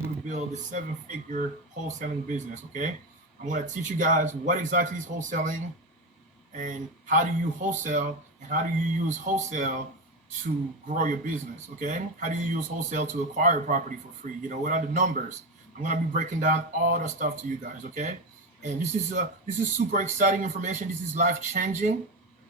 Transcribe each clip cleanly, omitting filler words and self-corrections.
able to build a seven-figure wholesaling business. Okay, I'm going to teach you guys what exactly is wholesaling and how do you wholesale and how do you use wholesale to grow your business. Okay, how do you use wholesale to acquire property for free? What are the numbers? I'm going to be breaking down all the stuff to you guys. Okay, and this is super exciting information. This is life changing.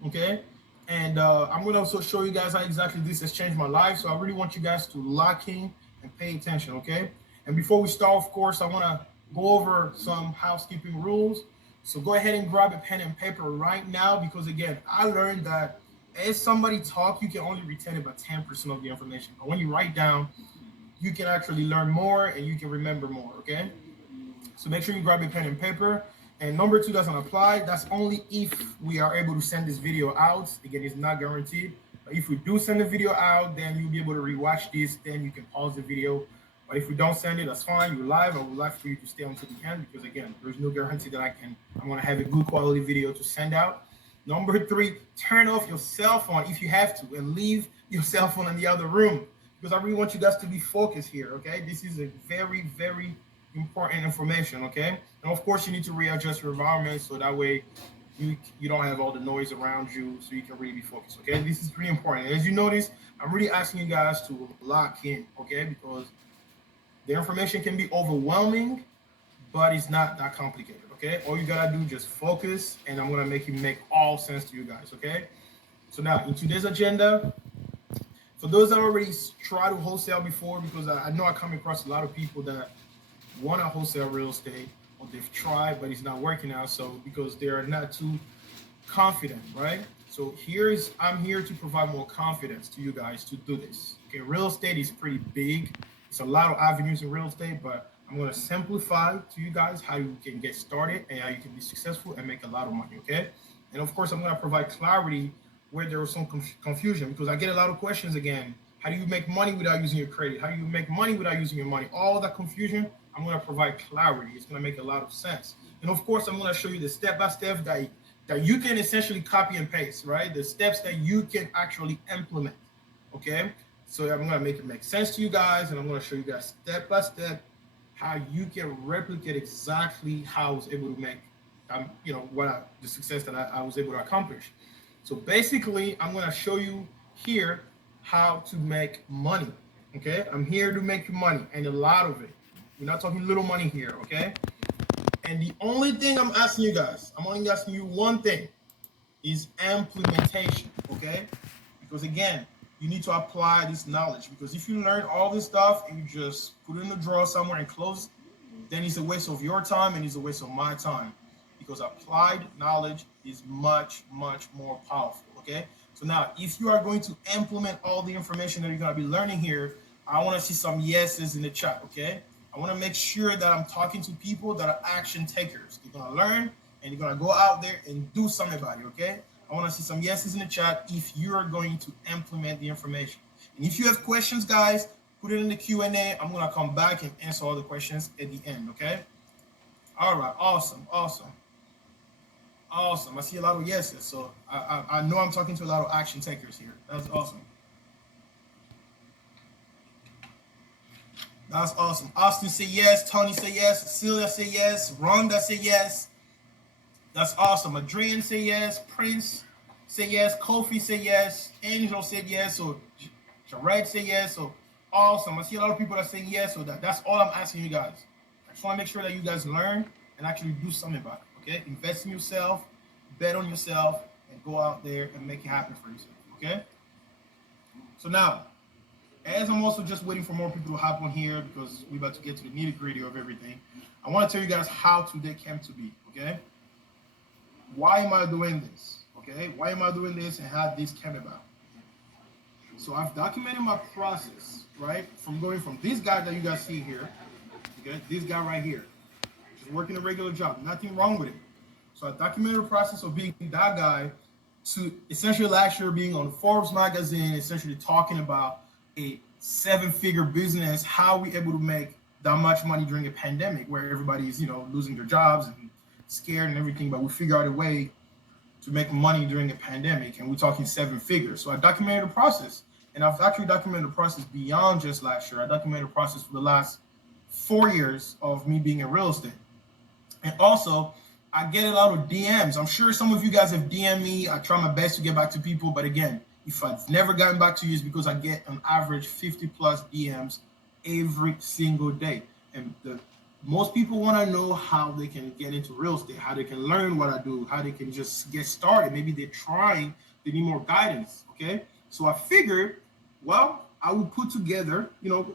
Okay, and I'm going to also show you guys how exactly this has changed my life. So I really want you guys to lock in and pay attention. Okay, and before we start, of course, I want to go over some housekeeping rules. So go ahead and grab a pen and paper right now, because again, I learned that as somebody talk, you can only retain about 10% of the information. But when you write down, you can actually learn more and you can remember more. Okay. So make sure you grab a pen and paper. And number two doesn't apply. That's only if we are able to send this video out. Again, it's not guaranteed. But if we do send the video out, then you'll be able to rewatch this. Then you can pause the video. But if we don't send it, that's fine. You're live. I would like for you to stay until the end, because again, there's no guarantee that I'm gonna have a good quality video to send out. Number three, turn off your cell phone if you have to, and leave your cell phone in the other room, because I really want you guys to be focused here. Okay, this is a very, very important information. Okay, and of course you need to readjust your environment so that way you don't have all the noise around you, so you can really be focused. Okay, this is really important. As you notice, I'm really asking you guys to lock in. Okay, because the information can be overwhelming, but it's not that complicated. Okay, all you gotta do just focus, and I'm gonna make it make all sense to you guys. Okay, so now in today's agenda, for those that already tried to wholesale before, because I know I come across a lot of people that want to wholesale real estate, or they've tried but it's not working out. So because they are not too confident, right? So I'm here to provide more confidence to you guys to do this. Okay, real estate is pretty big. It's a lot of avenues in real estate, but I'm going to simplify to you guys how you can get started and how you can be successful and make a lot of money. Okay, and of course I'm going to provide clarity where there was some confusion, because I get a lot of questions again. How do you make money without using your credit? How do you make money without using your money? All that confusion, I'm going to provide clarity. It's going to make a lot of sense. And of course, I'm going to show you the step-by-step that you can essentially copy and paste, right? The steps that you can actually implement, okay? So I'm going to make it make sense to you guys, and I'm going to show you guys step-by-step how you can replicate exactly how I was able to make, the success that I was able to accomplish. So basically, I'm going to show you here how to make money, okay? I'm here to make you money, and a lot of it. We're not talking little money here, okay? And the only thing I'm asking you guys, I'm only asking you one thing, is implementation, okay? Because again, you need to apply this knowledge, because if you learn all this stuff and you just put it in the drawer somewhere and close, then it's a waste of your time and it's a waste of my time, because applied knowledge is much, much more powerful, okay? So now, if you are going to implement all the information that you're going to be learning here, I want to see some yeses in the chat, okay? I want to make sure that I'm talking to people that are action takers. They're going to learn and you're going to go out there and do something about it, okay? I want to see some yeses in the chat if you are going to implement the information. And if you have questions, guys, put it in the Q&A. I'm going to come back and answer all the questions at the end, okay? All right, awesome. I see a lot of yeses, so I know I'm talking to a lot of action takers here. That's awesome. That's awesome. Austin say yes. Tony say yes. Cecilia say yes. Rhonda say yes. That's awesome. Adrian say yes. Prince say yes. Kofi say yes. Angel said yes. So Jared say yes. So awesome. I see a lot of people that say yes. So that's all I'm asking you guys. I just want to make sure that you guys learn and actually do something about it. Okay? Invest in yourself, bet on yourself, and go out there and make it happen for yourself. Okay? So now, as I'm also just waiting for more people to hop on here, because we're about to get to the nitty-gritty of everything, I want to tell you guys how today came to be, okay? Why am I doing this, okay? Why am I doing this and how this came about? So I've documented my process, right? From going from this guy that you guys see here, okay? This guy right here, just working a regular job, nothing wrong with it. So I documented the process of being that guy to essentially last year being on Forbes magazine, essentially talking about a seven-figure business, how we able to make that much money during a pandemic where everybody's, losing their jobs and scared and everything, but we figure out a way to make money during a pandemic, and we're talking seven figures. So I documented the process, and I've actually documented the process beyond just last year. I documented the process for the last 4 years of me being in real estate. And also, I get a lot of DMs. I'm sure some of you guys have DM'd me. I try my best to get back to people. But again, if I've never gotten back to you, it's because I get on average 50 plus DMs every single day. And most people want to know how they can get into real estate, how they can learn what I do, how they can just get started. Maybe they're trying, they need more guidance. Okay. So I figured, well, I will put together,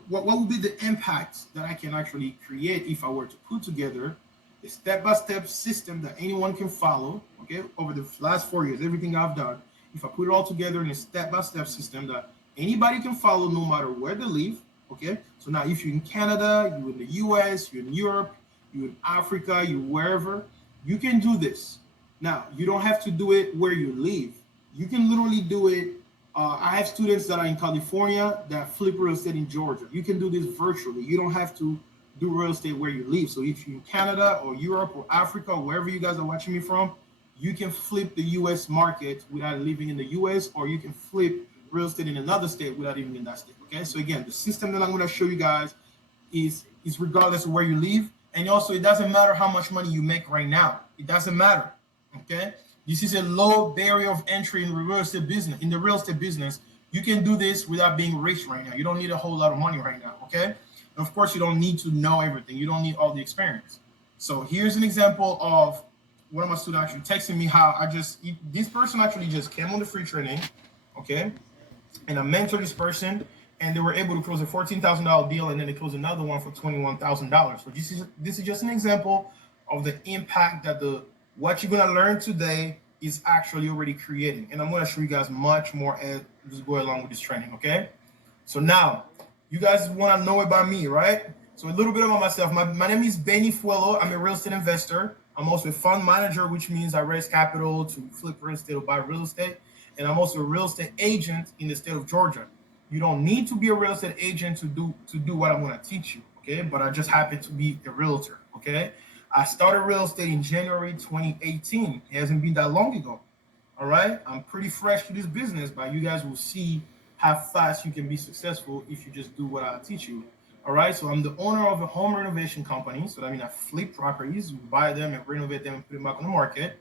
what would be the impact that I can actually create if I were to put together a step-by-step system that anyone can follow, okay, over the last 4 years, everything I've done. If I put it all together in a step-by-step system that anybody can follow no matter where they live, okay? So now if you're in Canada, you're in the US, you're in Europe, you're in Africa, you're wherever, you can do this. Now, you don't have to do it where you live. You can literally do it. I have students that are in California that flip real estate in Georgia. You can do this virtually. You don't have to do real estate where you live. So if you're in Canada or Europe or Africa or wherever you guys are watching me from, you can flip the US market without living in the US, or you can flip real estate in another state without living in that state. Okay. So again, the system that I'm going to show you guys is regardless of where you live. And also, it doesn't matter how much money you make right now. It doesn't matter. Okay. This is a low barrier of entry in the real estate business. In the real estate business, you can do this without being rich right now. You don't need a whole lot of money right now. Okay. And of course, you don't need to know everything. You don't need all the experience. So here's an example of one of my students actually texting me how this person actually just came on the free training. Okay. And I mentored this person, and they were able to close a $14,000 deal, and then they closed another one for $21,000. So this is just an example of the impact that what you're gonna learn today is actually already creating. And I'm gonna show you guys much more as we go along with this training. Okay. So now you guys want to know about me, right? So a little bit about myself. My name is Benny Fuelo. I'm a real estate investor. I'm also a fund manager, which means I raise capital to flip real estate or buy real estate. And I'm also a real estate agent in the state of Georgia. You don't need to be a real estate agent to do what I'm going to teach you, okay? But I just happen to be a realtor, okay? I started real estate in January 2018. It hasn't been that long ago, all right? I'm pretty fresh to this business, but you guys will see how fast you can be successful if you just do what I teach you. All right, so I'm the owner of a home renovation company. So that means I flip properties, buy them and renovate them and put them back on the market.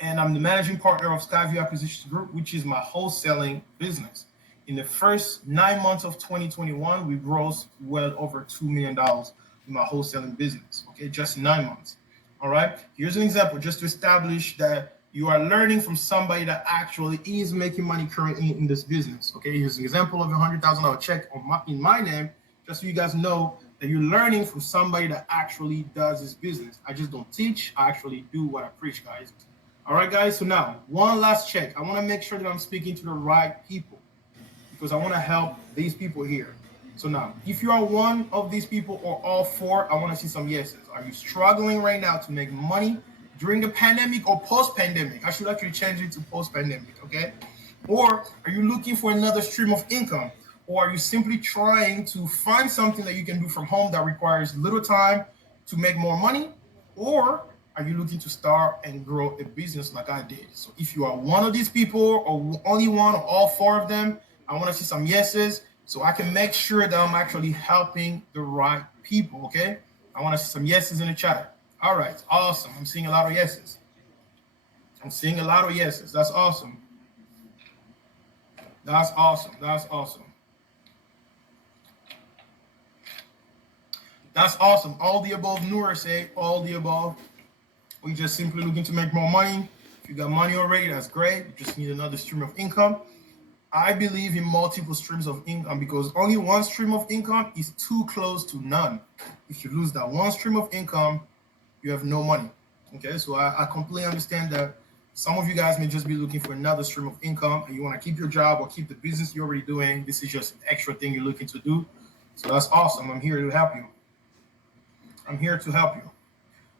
And I'm the managing partner of Skyview Acquisitions Group, which is my wholesaling business. In the first 9 months of 2021, we grossed well over $2 million in my wholesaling business. Okay, just 9 months. All right, here's an example just to establish that you are learning from somebody that actually is making money currently in this business. Okay, here's an example of a $100,000 check in my name, just so you guys know that you're learning from somebody that actually does this business. I just don't teach, I actually do what I preach, guys. All right, guys, so now one last check. I want to make sure that I'm speaking to the right people because I want to help these people here. So now, if you are one of these people or all four, I want to see some yeses. Are you struggling right now to make money during the pandemic or post-pandemic? I should actually change it to post-pandemic, okay? Or are you looking for another stream of income? Or are you simply trying to find something that you can do from home that requires little time to make more money? Or are you looking to start and grow a business like I did? So if you are one of these people or only one or all four of them, I want to see some yeses so I can make sure that I'm actually helping the right people, okay? I want to see some yeses in the chat. All right, awesome. I'm seeing a lot of yeses. I'm seeing a lot of yeses. That's awesome. That's awesome. That's awesome. That's awesome. All the above, Noor say all the above. We just simply looking to make more money. If you got money already, that's great. You just need another stream of income. I believe in multiple streams of income because only one stream of income is too close to none. If you lose that one stream of income, you have no money. Okay, so I completely understand that some of you guys may just be looking for another stream of income and you want to keep your job or keep the business you're already doing. This is just an extra thing you're looking to do. So that's awesome. I'm here to help you. I'm here to help you.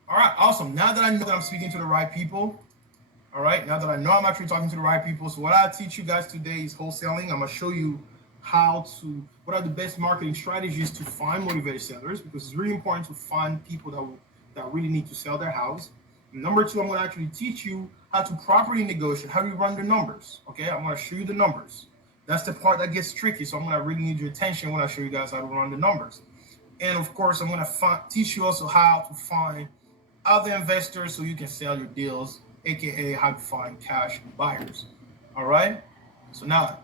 All right, awesome. Now that I know that I'm speaking to the right people, all right, now that I know I'm actually talking to the right people, so what I teach you guys today is wholesaling. I'm going to show you what are the best marketing strategies to find motivated sellers, because it's really important to find people that really need to sell their house. And number two, I'm going to actually teach you how to properly negotiate, how do you run the numbers, okay? I'm going to show you the numbers. That's the part that gets tricky, so I'm going to really need your attention when I show you guys how to run the numbers. And of course, I'm going to teach you also how to find other investors so you can sell your deals, aka how to find cash buyers. All right. So now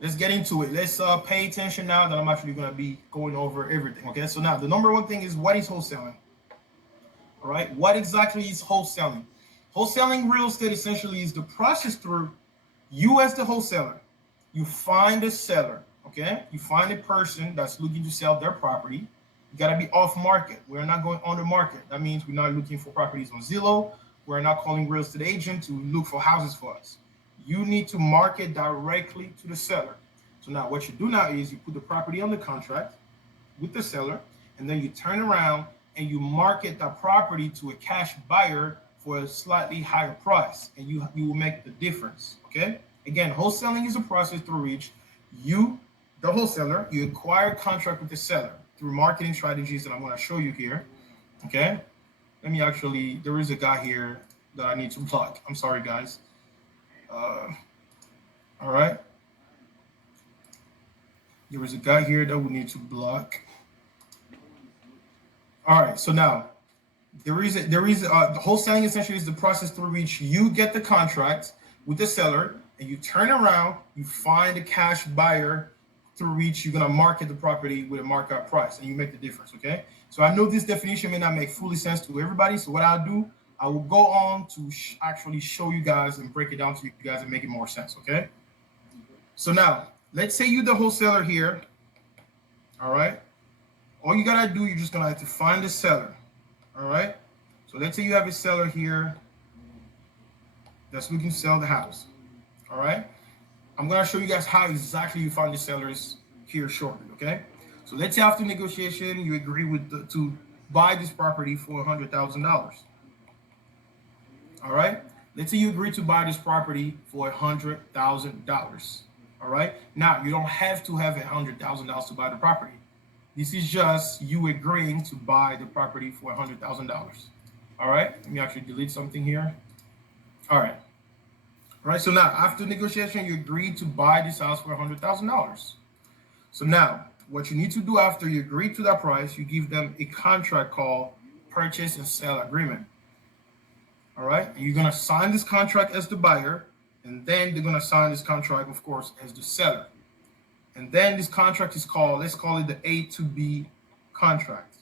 let's get into it. Let's pay attention now that I'm actually going to be going over everything. Okay. So now the number one thing is, what is wholesaling? All right. What exactly is wholesaling? Wholesaling real estate essentially is the process through you as the wholesaler. You find a seller. Okay. You find a person that's looking to sell their property. You got to be off market. We're not going on the market. That means we're not looking for properties on Zillow. We're not calling real estate agent to look for houses for us. You need to market directly to the seller. So now what you do now is you put the property on the contract with the seller, and then you turn around and you market that property to a cash buyer for a slightly higher price, and you will make the difference. Okay. Again, wholesaling is a process through which you, the wholesaler, you acquire a contract with the seller through marketing strategies that I'm going to show you here. Okay. Let me actually, there is a guy here that I need to block. I'm sorry, guys. All right. There is a guy here that we need to block. All right. So now the wholesaling essentially is the process through which you get the contract with the seller, and you turn around, you find a cash buyer through which you're going to market the property with a markup price, and you make the difference. Okay. So I know this definition may not make fully sense to everybody. So what I'll do, I will go on to actually show you guys and break it down to you guys and make it more sense. Okay. So now let's say you're the wholesaler here. All right. All you got to do, you're just going to have to find the seller. All right. So let's say you have a seller here that's looking to sell the house. All right. I'm going to show you guys how exactly you find the sellers here shortly. Okay. So let's say after negotiation, you agree to buy this property for $100,000. All right. Let's say you agree to buy this property for $100,000. All right. Now, you don't have to have $100,000 to buy the property. This is just you agreeing to buy the property for $100,000. All right. Let me actually delete something here. All right. All right. So now, after negotiation, you agree to buy this house for $100,000. So now, what you need to do after you agree to that price, you give them a contract called purchase and sale agreement. All right. And you're going to sign this contract as the buyer, and then they're going to sign this contract, of course, as the seller. And then this contract is called, let's call it the A to B contract.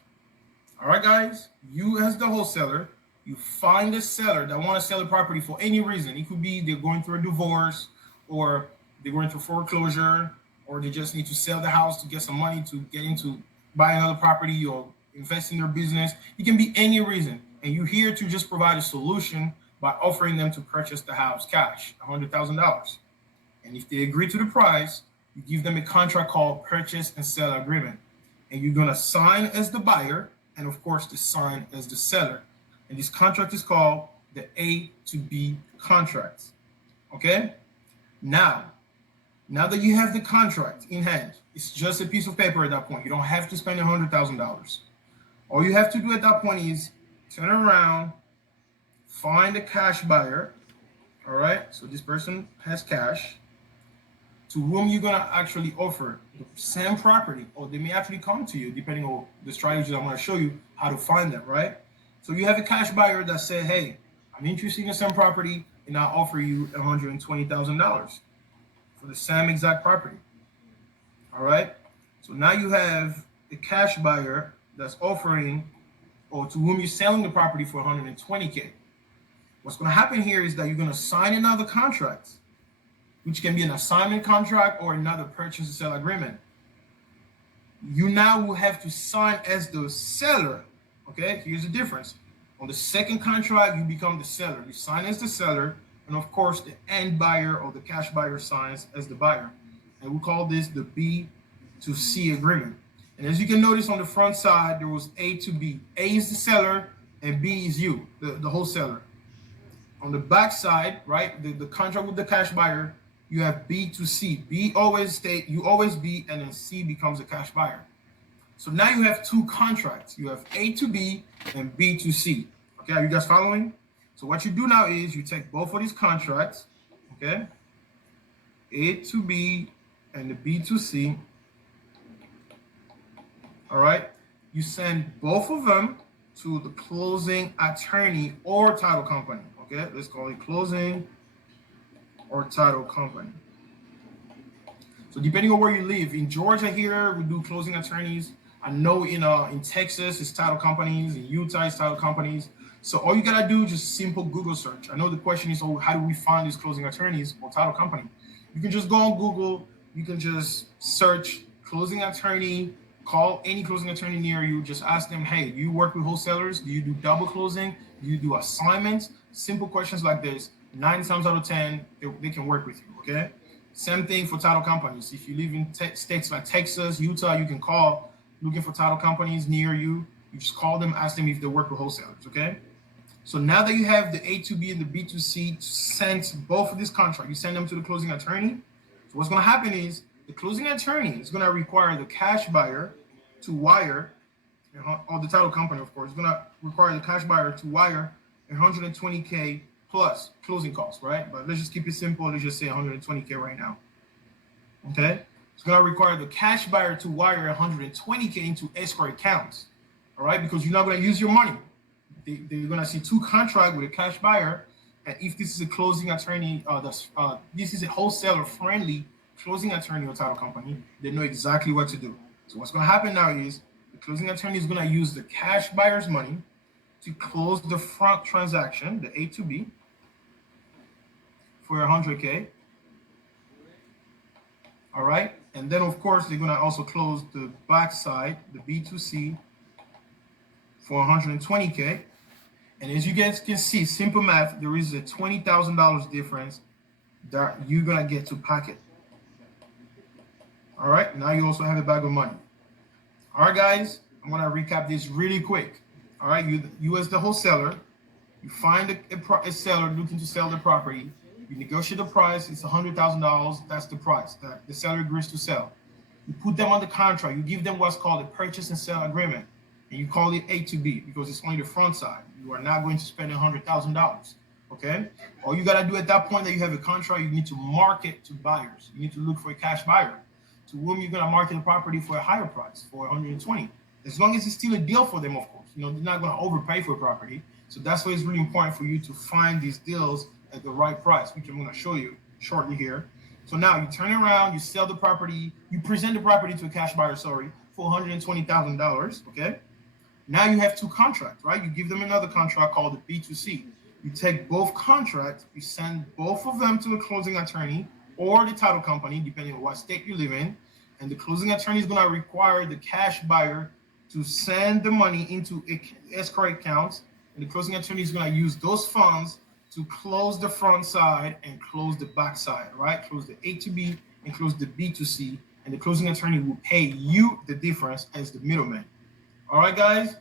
All right, guys, you as the wholesaler, you find a seller that want to sell the property for any reason. It could be they're going through a divorce, or they're going through foreclosure, or they just need to sell the house to get some money to get into buy another property or invest in their business. It can be any reason. And you're here to just provide a solution by offering them to purchase the house cash, $100,000. And if they agree to the price, you give them a contract called purchase and sale agreement. And you're going to sign as the buyer, and of course, to sign as the seller. And this contract is called the A to B contract. Okay? Now that you have the contract in hand, it's just a piece of paper at that point. You don't have to spend $100,000. All you have to do at that point is turn around, find a cash buyer. All right? So this person has cash, to whom you're going to actually offer the same property, or they may actually come to you depending on the strategies I'm going to show you how to find them, right? So you have a cash buyer that said, hey, I'm interested in the same property, and I'll offer you $120,000 for the same exact property. All right. So now you have a cash buyer that's offering, or to whom you're selling the property for $120K. What's going to happen here is that you're going to sign another contract, which can be an assignment contract or another purchase and sale agreement. You now will have to sign as the seller. Okay, here's the difference. On the second contract, you become the seller. You sign as the seller, and of course, the end buyer or the cash buyer signs as the buyer. And we call this the B to C agreement. And as you can notice on the front side, there was A to B. A is the seller, and B is you, the wholesaler. On the back side, right, the contract with the cash buyer, you have B to C. B always stay, you always B, and then C becomes a cash buyer. So now you have two contracts. You have A to B and B to C. Okay, are you guys following? So what you do now is you take both of these contracts, okay, A to B and the B to C, all right, you send both of them to the closing attorney or title company. Okay, let's call it closing or title company. So depending on where you live, in Georgia here we do closing attorneys. I know in Texas it's title companies, in Utah it's title companies. So all you gotta do is just simple Google search. I know the question is, oh, how do we find these closing attorneys or title company? You can just go on Google. You can just search closing attorney. Call any closing attorney near you. Just ask them, hey, do you work with wholesalers? Do you do double closing? Do you do assignments? Simple questions like this. 9 times out of 10, they can work with you. Okay. Same thing for title companies. If you live in states like Texas, Utah, you can call looking for title companies near you. You just call them, ask them if they work with wholesalers, okay? So now that you have the A2B and the B2C sent both of these contracts, you send them to the closing attorney. So what's going to happen is the closing attorney is going to require the cash buyer to wire, or the title company, of course, is going to require the cash buyer to wire 120K plus closing costs, right? But let's just keep it simple. Let's just say 120K right now. Okay? It's going to require the cash buyer to wire 120K into escrow accounts, all right? Because you're not going to use your money. They're going to see two contracts with a cash buyer. And if this is a closing attorney, this is a wholesaler friendly closing attorney or title company, they know exactly what to do. So what's going to happen now is the closing attorney is going to use the cash buyer's money to close the front transaction, the A to B, for 100K. All right. And then, of course, they're going to also close the back side, the B2C, for 120K. And as you guys can see, simple math, there is a $20,000 difference that you're going to get to pocket. All right. Now you also have a bag of money. All right, guys, I'm going to recap this really quick. All right. You as the wholesaler, you find a seller looking to sell the property. You negotiate the price. It's $100,000. That's the price that the seller agrees to sell. You put them on the contract. You give them what's called a purchase and sale agreement. And you call it A to B because it's only the front side. You are not going to spend $100,000. Okay? All you got to do at that point that you have a contract, you need to market to buyers. You need to look for a cash buyer to whom you're going to market the property for a higher price, for 120. As long as it's still a deal for them, of course. They're not going to overpay for a property. So that's why it's really important for you to find these deals at the right price, which I'm going to show you shortly here. So now you turn around, you sell the property, you present the property to a cash buyer, for $120,000, okay? Now you have two contracts, right? You give them another contract called the B2C. You take both contracts, you send both of them to the closing attorney or the title company, depending on what state you live in, and the closing attorney is going to require the cash buyer to send the money into escrow accounts, and the closing attorney is going to use those funds to close the front side and close the back side, right? Close the A to B and close the B to C, and the closing attorney will pay you the difference as the middleman. All right, guys?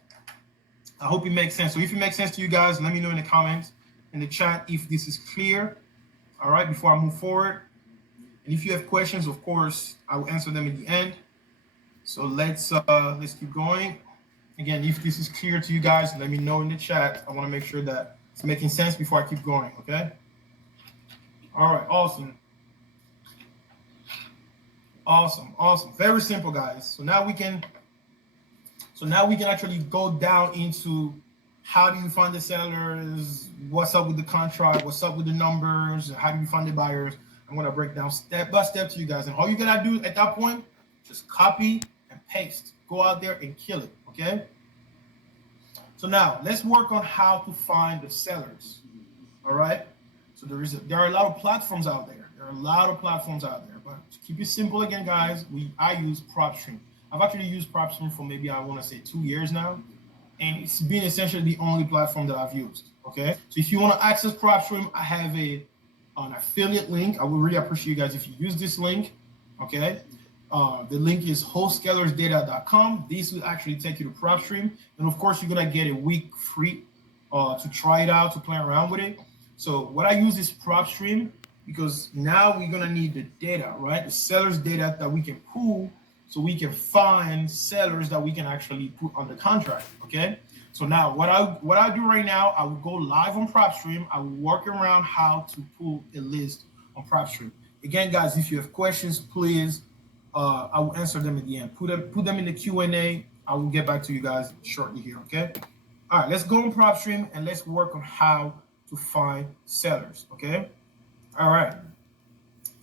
I hope it makes sense. So if it makes sense to you guys, let me know in the comments, in the chat, if this is clear, all right, before I move forward. And if you have questions, of course, I will answer them at the end. So let's keep going. Again, if this is clear to you guys, let me know in the chat. I want to make sure that it's making sense before I keep going, okay? All right, awesome. Awesome. Very simple, guys. So now we can actually go down into how do you find the sellers, what's up with the contract, what's up with the numbers, how do you find the buyers. I'm going to break down step by step to you guys. And all you got to do at that point, just copy and paste. Go out there and kill it, okay? So now let's work on how to find the sellers, all right? So there are a lot of platforms out there. But to keep it simple again, guys, I use PropStream. I've actually used PropStream for maybe, I want to say 2 years now. And it's been essentially the only platform that I've used, okay? So if you want to access PropStream, I have an affiliate link. I would really appreciate you guys if you use this link, okay? The link is wholesalersdata.com. This will actually take you to PropStream. And of course, you're going to get a week free to try it out, to play around with it. So what I use is PropStream because now we're going to need the data, right? The seller's data that we can pull so we can find sellers that we can actually put on the contract, okay? So now what I do right now, I will go live on PropStream. I will work around how to pull a list on PropStream. Again, guys, if you have questions, please, I will answer them at the end. Put them in the Q&A. I will get back to you guys shortly here, okay? All right, let's go on PropStream and let's work on how to find sellers, okay? All right,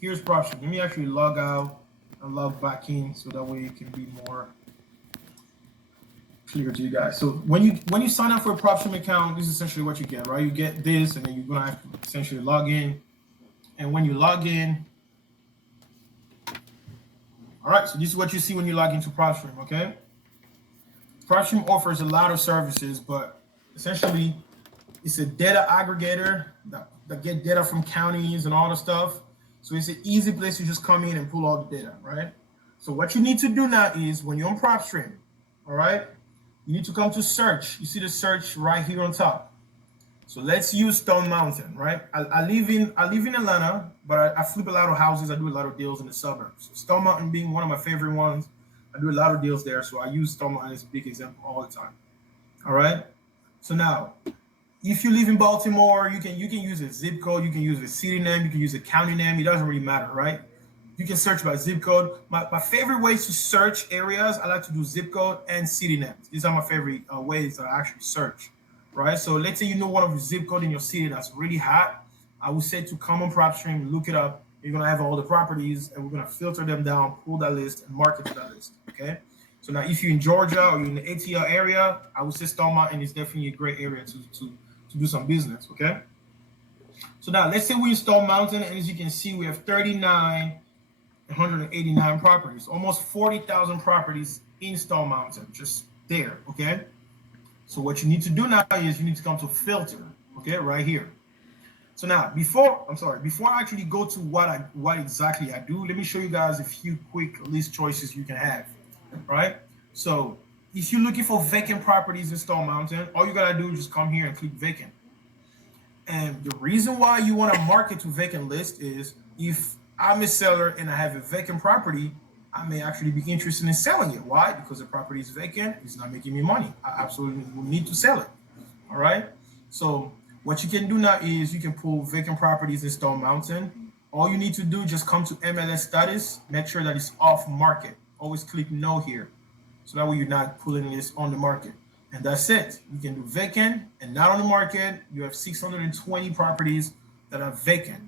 here's PropStream. Let me actually log out and log back in so that way it can be more clear to you guys. So when you sign up for a PropStream account, this is essentially what you get, right? You get this, and then you're gonna have to essentially log in. And when you log in, all right, so this is what you see when you log into PropStream, okay? PropStream offers a lot of services, but essentially it's a data aggregator that get data from counties and all the stuff. So it's an easy place to just come in and pull all the data, right? So what you need to do now is when you're on PropStream, all right, you need to come to search. You see the search right here on top. So let's use Stone Mountain, right? I live in Atlanta, but I flip a lot of houses. I do a lot of deals in the suburbs. So Stone Mountain being one of my favorite ones. I do a lot of deals there, so I use Stone Mountain as a big example all the time. All right. So now, if you live in Baltimore, you can use a zip code, you can use a city name, you can use a county name. It doesn't really matter, right? You can search by zip code. My favorite ways to search areas, I like to do zip code and city names. These are my favorite ways that I actually search, right? So let's say you know one of the zip code in your city that's really hot. I would say to come on PropStream, look it up. You're gonna have all the properties, and we're gonna filter them down, pull that list, and market to that list. Okay. So now, if you're in Georgia or you're in the ATL area, I would say Stone Mountain is definitely a great area to do some business. Okay. So now, let's say we're in Stone Mountain, and as you can see, we have 3,989 properties, almost 40,000 properties in Stone Mountain, just there. Okay. So what you need to do now is you need to come to filter. Okay, right here. So now, before I actually go to what exactly I do, let me show you guys a few quick list choices you can have, right? So if you're looking for vacant properties in Stone Mountain, all you gotta do is just come here and click vacant. And the reason why you want to market to vacant list is if I'm a seller and I have a vacant property, I may actually be interested in selling it. Why? Because the property is vacant, it's not making me money. I absolutely will need to sell it. All right. So what you can do now is you can pull vacant properties in Stone Mountain. All you need to do, just come to MLS status, make sure that it's off market. Always click no here. So that way you're not pulling this on the market. And that's it. You can do vacant and not on the market. You have 620 properties that are vacant,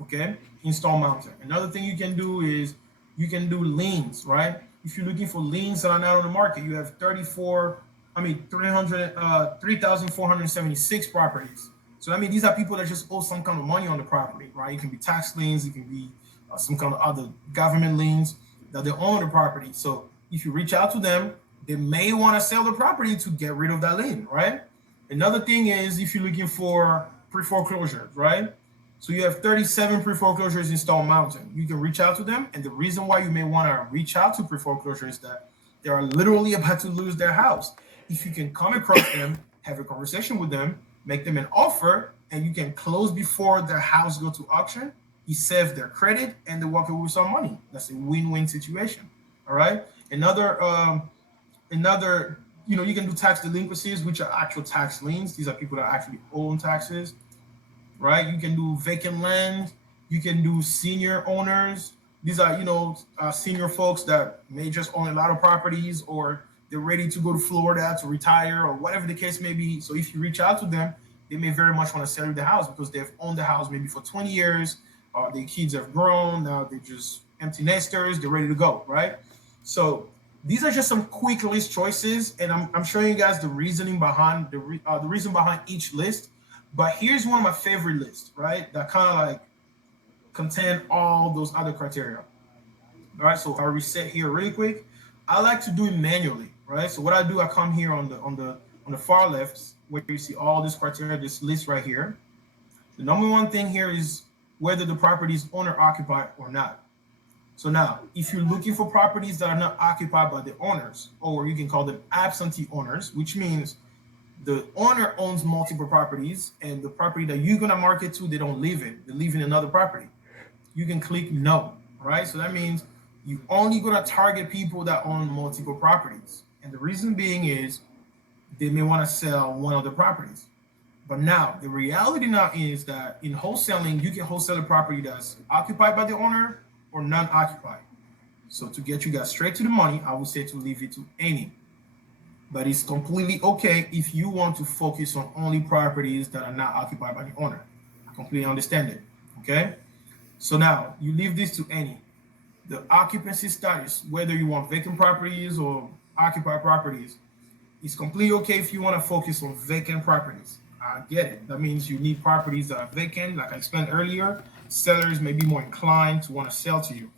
okay, in Stone Mountain. Another thing you can do is you can do liens, right? If you're looking for liens that are not on the market, you have 3,476 properties. So I mean, these are people that just owe some kind of money on the property, right? It can be tax liens, it can be some kind of other government liens that they own the property. So if you reach out to them, they may want to sell the property to get rid of that lien, right? Another thing is if you're looking for pre-foreclosures, right? So you have 37 pre-foreclosures in Stone Mountain. You can reach out to them. And the reason why you may want to reach out to pre-foreclosure is that they are literally about to lose their house. If you can come across them, have a conversation with them, make them an offer, and you can close before their house go to auction, you save their credit and they walk away with some money. That's a win-win situation. All right. Another, you can do tax delinquencies, which are actual tax liens. These are people that actually owe taxes, right? You can do vacant land. You can do senior owners. These are, senior folks that may just own a lot of properties, or they're ready to go to Florida to retire, or whatever the case may be. So if you reach out to them, they may very much want to sell you the house because they've owned the house maybe for 20 years. Their kids have grown. Now they're just empty nesters. They're ready to go, right? So these are just some quick list choices, and I'm showing you guys the reasoning behind the reason behind each list. But here's one of my favorite lists, right? That kind of like contain all those other criteria. All right, so if I reset here really quick, I like to do it manually, right? So what I do, I come here on the far left where you see all this criteria, this list right here. The number one thing here is whether the property is owner occupied or not. So now, if you're looking for properties that are not occupied by the owners, or you can call them absentee owners, which means the owner owns multiple properties and the property that you're going to market to, they don't live in. They live in another property. You can click no, right? So that means you only going to target people that own multiple properties. And the reason being is they may want to sell one of the properties. But now, the reality now is that in wholesaling, you can wholesale a property that's occupied by the owner or non-occupied. So to get you guys straight to the money, I would say to leave it to any. but it's completely okay if you want to focus on only properties that are not occupied by the owner. I completely understand it. Okay. So now you leave this to any. The occupancy status, whether you want vacant properties or occupied properties, it's completely okay if you want to focus on vacant properties. I get it. That means you need properties that are vacant. Like I explained earlier, sellers may be more inclined to want to sell to you.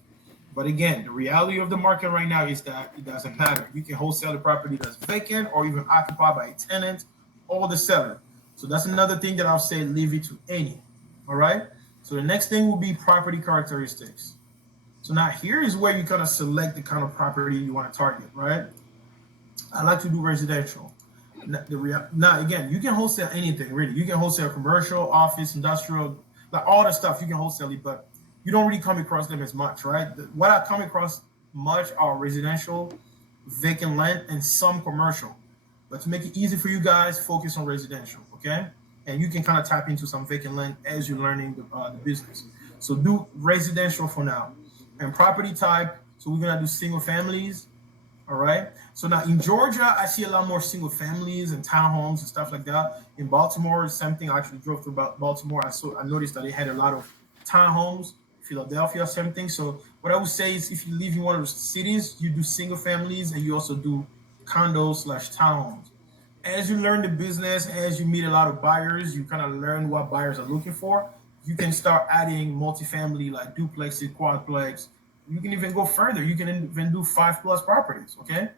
But again, the reality of the market right now is that it doesn't matter. You can wholesale a property that's vacant or even occupied by a tenant or the seller. So that's another thing that I'll say leave it to any. All right. So the next thing will be property characteristics. So now here is where you kind of select the kind of property you want to target, right? I like to do residential. Now again, you can wholesale anything really. You can wholesale commercial, office, industrial, like all the stuff. You can wholesale it, but you don't really come across them as much, right? What I come across much are residential, vacant land, and some commercial. But to make it easy for you guys, focus on residential, okay? And you can kind of tap into some vacant land as you're learning the business. So do residential for now. And property type, so we're gonna do single families, all right. So now in Georgia, I see a lot more single families and townhomes and stuff like that. In Baltimore, same thing. I actually drove through Baltimore. I noticed that they had a lot of townhomes. Philadelphia, same thing. So what I would say is, if you live in one of those cities, you do single families and you also do condos slash townhomes. As you learn the business, as you meet a lot of buyers, you kind of learn what buyers are looking for. You can start adding multifamily like duplexes, quadplex. You can even go further. You can even do 5+ properties. Okay.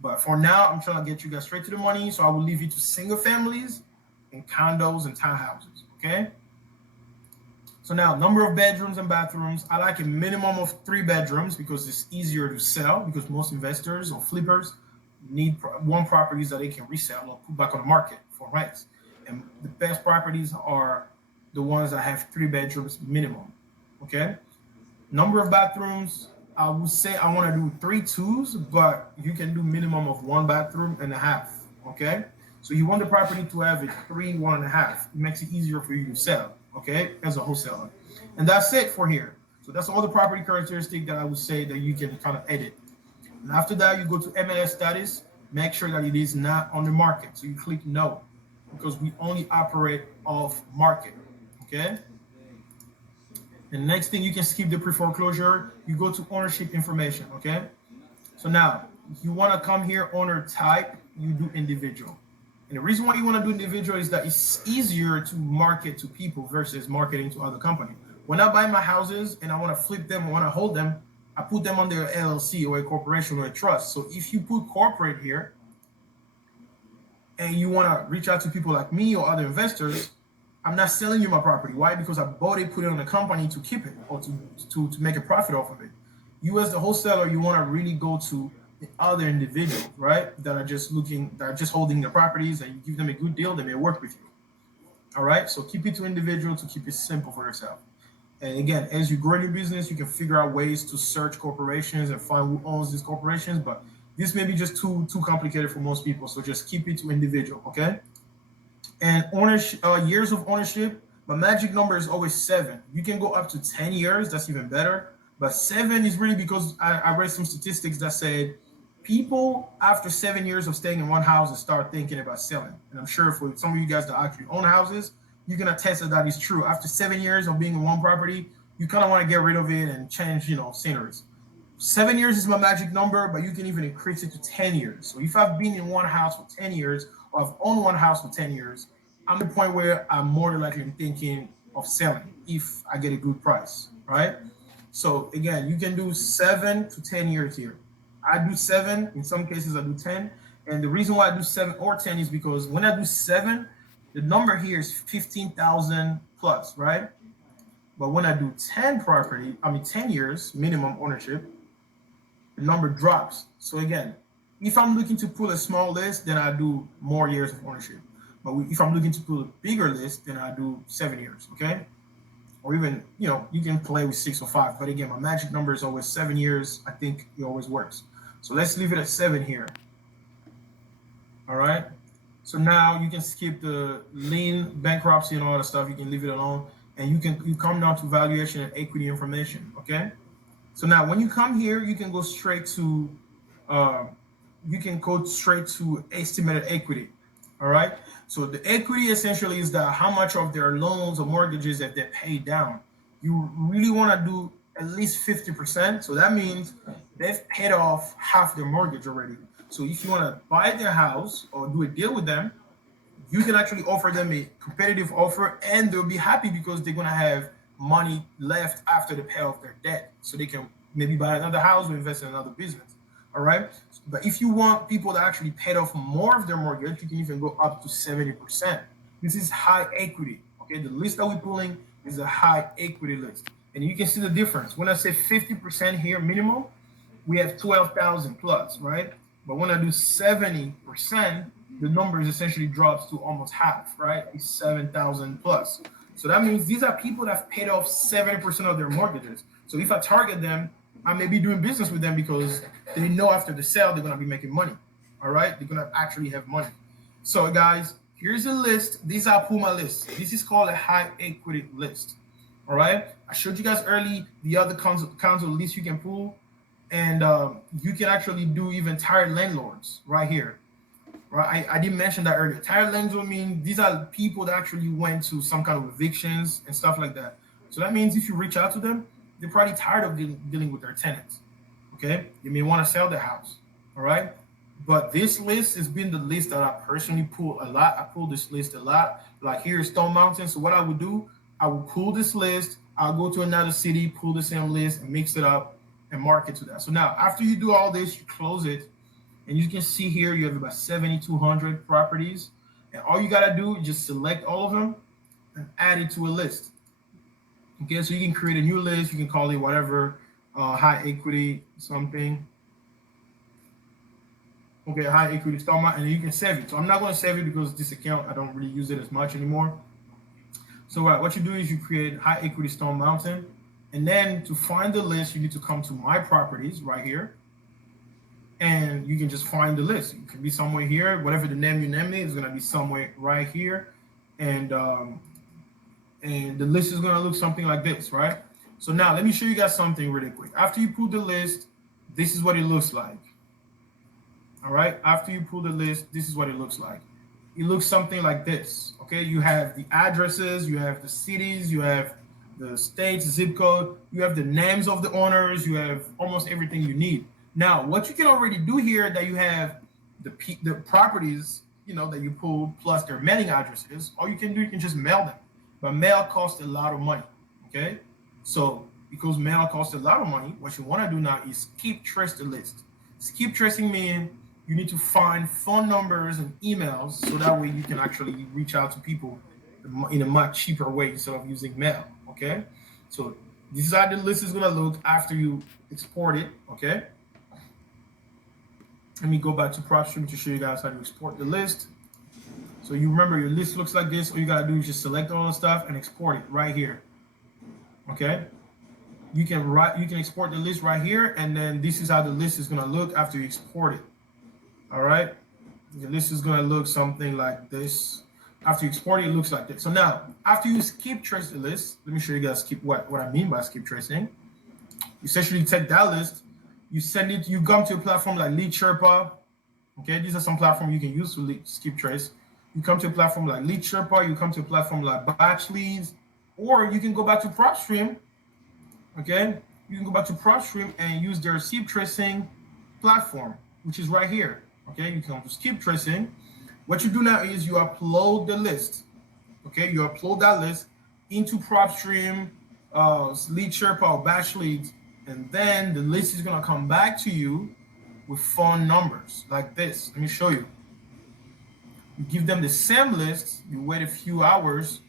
But for now, I'm trying to get you guys straight to the money. So I will leave you to single families and condos and townhouses. Okay. So now, number of bedrooms and bathrooms. I like a minimum of 3 bedrooms because it's easier to sell, because most investors or flippers need one properties that they can resell or put back on the market for rents. And the best properties are the ones that have 3 bedrooms minimum. Okay. Number of bathrooms, I would say I want to do 3 2s, but you can do minimum of 1 bathroom and a half. Okay. So you want the property to have a 3 1 1/2. It makes it easier for you to sell. Okay, as a wholesaler. And that's it for here. So that's all the property characteristic that I would say that you can kind of edit. And after that, you go to MLS status. Make sure that it is not on the market. So you click no, because we only operate off market. Okay. And the next thing, you can skip the pre-foreclosure. You go to ownership information. Okay. So now you want to come here, owner type, you do individual. And the reason why you want to do individual is that it's easier to market to people versus marketing to other companies. When I buy my houses and I want to flip them, I want to hold them, I put them under an LLC or a corporation or a trust. So if you put corporate here and you want to reach out to people like me or other investors, I'm not selling you my property. Why? Because I bought it, put it on the company to keep it or to make a profit off of it. You as the wholesaler, you want to really go to the other individuals, right? That are just holding their properties, and you give them a good deal, they may work with you. All right. So keep it to individual to keep it simple for yourself. And again, as you grow your business, you can figure out ways to search corporations and find who owns these corporations. But this may be just too complicated for most people. So just keep it to individual, okay? And ownership, years of ownership, my magic number is always 7. You can go up to 10 years. That's even better. But 7 is really because I read some statistics that said people after 7 years of staying in one house start thinking about selling. And I'm sure for some of you guys that actually own houses, you can attest that is true. After 7 years of being in one property, you kind of want to get rid of it and change, sceneries. 7 years is my magic number, but you can even increase it to 10 years. So if I've been in one house for 10 years, or I've owned one house for 10 years, I'm at the point where I'm more than likely thinking of selling if I get a good price, right? So again, you can do 7 to 10 years here. I do 7. In some cases, I do 10. And the reason why I do 7 or 10 is because when I do 7, the number here is 15,000 plus, right? But when I do 10 years minimum ownership, the number drops. So again, if I'm looking to pull a small list, then I do more years of ownership. But if I'm looking to pull a bigger list, then I do 7 years, okay? Or even, you can play with 6 or 5. But again, my magic number is always 7 years. I think it always works. So let's leave it at 7 here. All right. So now you can skip the lien, bankruptcy, and all that stuff. You can leave it alone. And you come down to valuation and equity information, okay? So now when you come here, you can go straight to you can go straight to estimated equity. All right. So the equity essentially is that how much of their loans or mortgages that they paid down. You really want to do at least 50%. So that means they've paid off half their mortgage already. So if you want to buy their house or do a deal with them, you can actually offer them a competitive offer and they'll be happy because they're going to have money left after they pay off their debt. So they can maybe buy another house or invest in another business. All right. But if you want people that actually paid off more of their mortgage, you can even go up to 70%. This is high equity. Okay. The list that we're pulling is a high equity list. And you can see the difference. When I say 50% here minimum, we have 12,000 plus, right? But when I do 70%, the numbers essentially drops to almost half, right? It's 7,000 plus. So that means these are people that have paid off 70% of their mortgages. So if I target them, I may be doing business with them because they know after the sale they're gonna be making money. All right, they're gonna actually have money. So guys, here's a list. These are Puma lists. This is called a high equity list. All right, I showed you guys early the other kinds of lists you can pull, and you can actually do even tired landlords right here. Right, I didn't mention that earlier. Tired landlords mean these are people that actually went to some kind of evictions and stuff like that. So that means if you reach out to them, they're probably tired of dealing with their tenants. Okay, they may want to sell their house. All right, but this list has been the list that I personally pull a lot. I pull this list a lot. Like here is Stone Mountain. So what I would do, I would pull this list. I'll go to another city, pull the same list, and mix it up and market to that. So now after you do all this, you close it. And you can see here you have about 7,200 properties. And all you got to do is just select all of them and add it to a list. Okay, so you can create a new list. You can call it whatever, high equity something. Okay, high equity stock, and you can save it. So I'm not going to save it because this account, I don't really use it as much anymore. So what you do is you create high equity Stone Mountain. And then to find the list, you need to come to my properties right here. And you can just find the list. It can be somewhere here. Whatever the name you name it is going to be somewhere right here. And the list is going to look something like this, right? So now let me show you guys something really quick. After you pull the list, this is what it looks like. All right. After you pull the list, this is what it looks like. It looks something like this. Okay. You have the addresses, you have the cities, you have the states, zip code, you have the names of the owners, you have almost everything you need. Now, what you can already do here that you have the properties, that you pull plus their mailing addresses, all you can do, you can just mail them. But mail costs a lot of money. Okay. So because mail costs a lot of money, what you want to do now is skip trace the list. Skip tracing means you need to find phone numbers and emails so that way you can actually reach out to people in a much cheaper way instead of using mail. Okay. So this is how the list is going to look after you export it. Okay. Let me go back to PropStream to show you guys how to export the list. So you remember your list looks like this. All you gotta do is just select all the stuff and export it right here. Okay. You can export the list right here, and then this is how the list is gonna look after you export it. All right. The list is gonna look something like this. After you export it, it looks like this. So now, after you skip trace the list, let me show you guys what I mean by skip tracing. You essentially take that list. You send it, you come to a platform like Lead Sherpa. Okay, these are some platforms you can use to skip trace. You come to a platform like Lead Sherpa, you come to a platform like Batch Leads, or you can go back to PropStream. Okay, you can go back to PropStream and use their skip tracing platform, which is right here. Okay, you come to skip tracing. What you do now is you upload the list. Okay, you upload that list into PropStream, Lead Sherpa, or Batch Leads. And then the list is going to come back to you with phone numbers like this. Let me show you. You give them the same list. You wait a few hours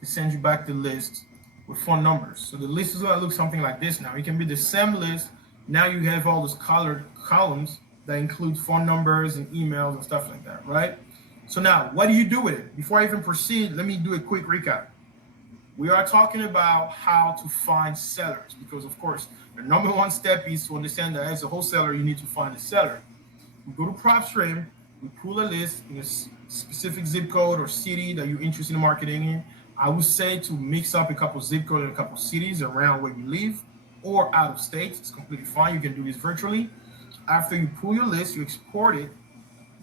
to send you back the list with phone numbers. So the list is going to look something like this now. It can be the same list. Now you have all those colored columns that include phone numbers and emails and stuff like that, right? So now, what do you do with it? Before I even proceed, let me do a quick recap. We are talking about how to find sellers because, of course, the number one step is to understand that as a wholesaler, you need to find a seller. We go to PropStream, we pull a list in a specific zip code or city that you're interested in marketing in. I would say to mix up a couple zip codes and a couple cities around where you live or out of state. It's completely fine. You can do this virtually. After you pull your list, you export it,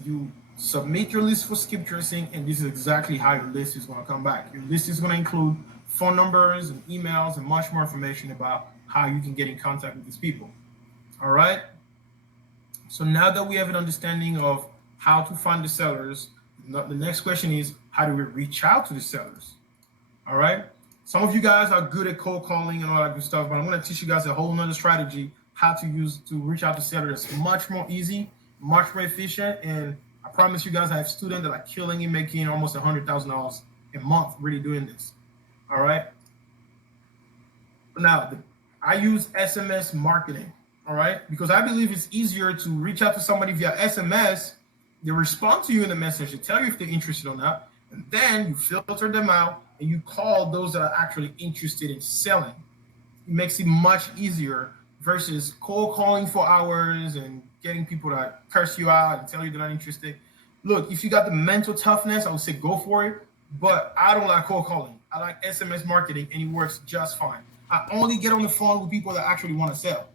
you submit your list for skip tracing, and this is exactly how your list is going to come back. Your list is going to include phone numbers and emails and much more information about how you can get in contact with these people. All right. So now that we have an understanding of how to find the sellers, the next question is, how do we reach out to the sellers? All right. Some of you guys are good at cold calling and all that good stuff, but I'm going to teach you guys a whole nother strategy how to use to reach out to sellers. It's much more easy, much more efficient, and I promise you guys, I have students that are killing and making almost $100,000 a month really doing this. All right. Now, I use SMS marketing. All right, because I believe it's easier to reach out to somebody via SMS. They respond to you in the message, they tell you if they're interested or not, and then you filter them out and you call those that are actually interested in selling. It makes it much easier versus cold calling for hours and getting people to curse you out and tell you they're not interested. Look, if you got the mental toughness, I would say go for it, but I don't like cold calling. I like SMS marketing, and it works just fine. I only get on the phone with people that actually want to sell.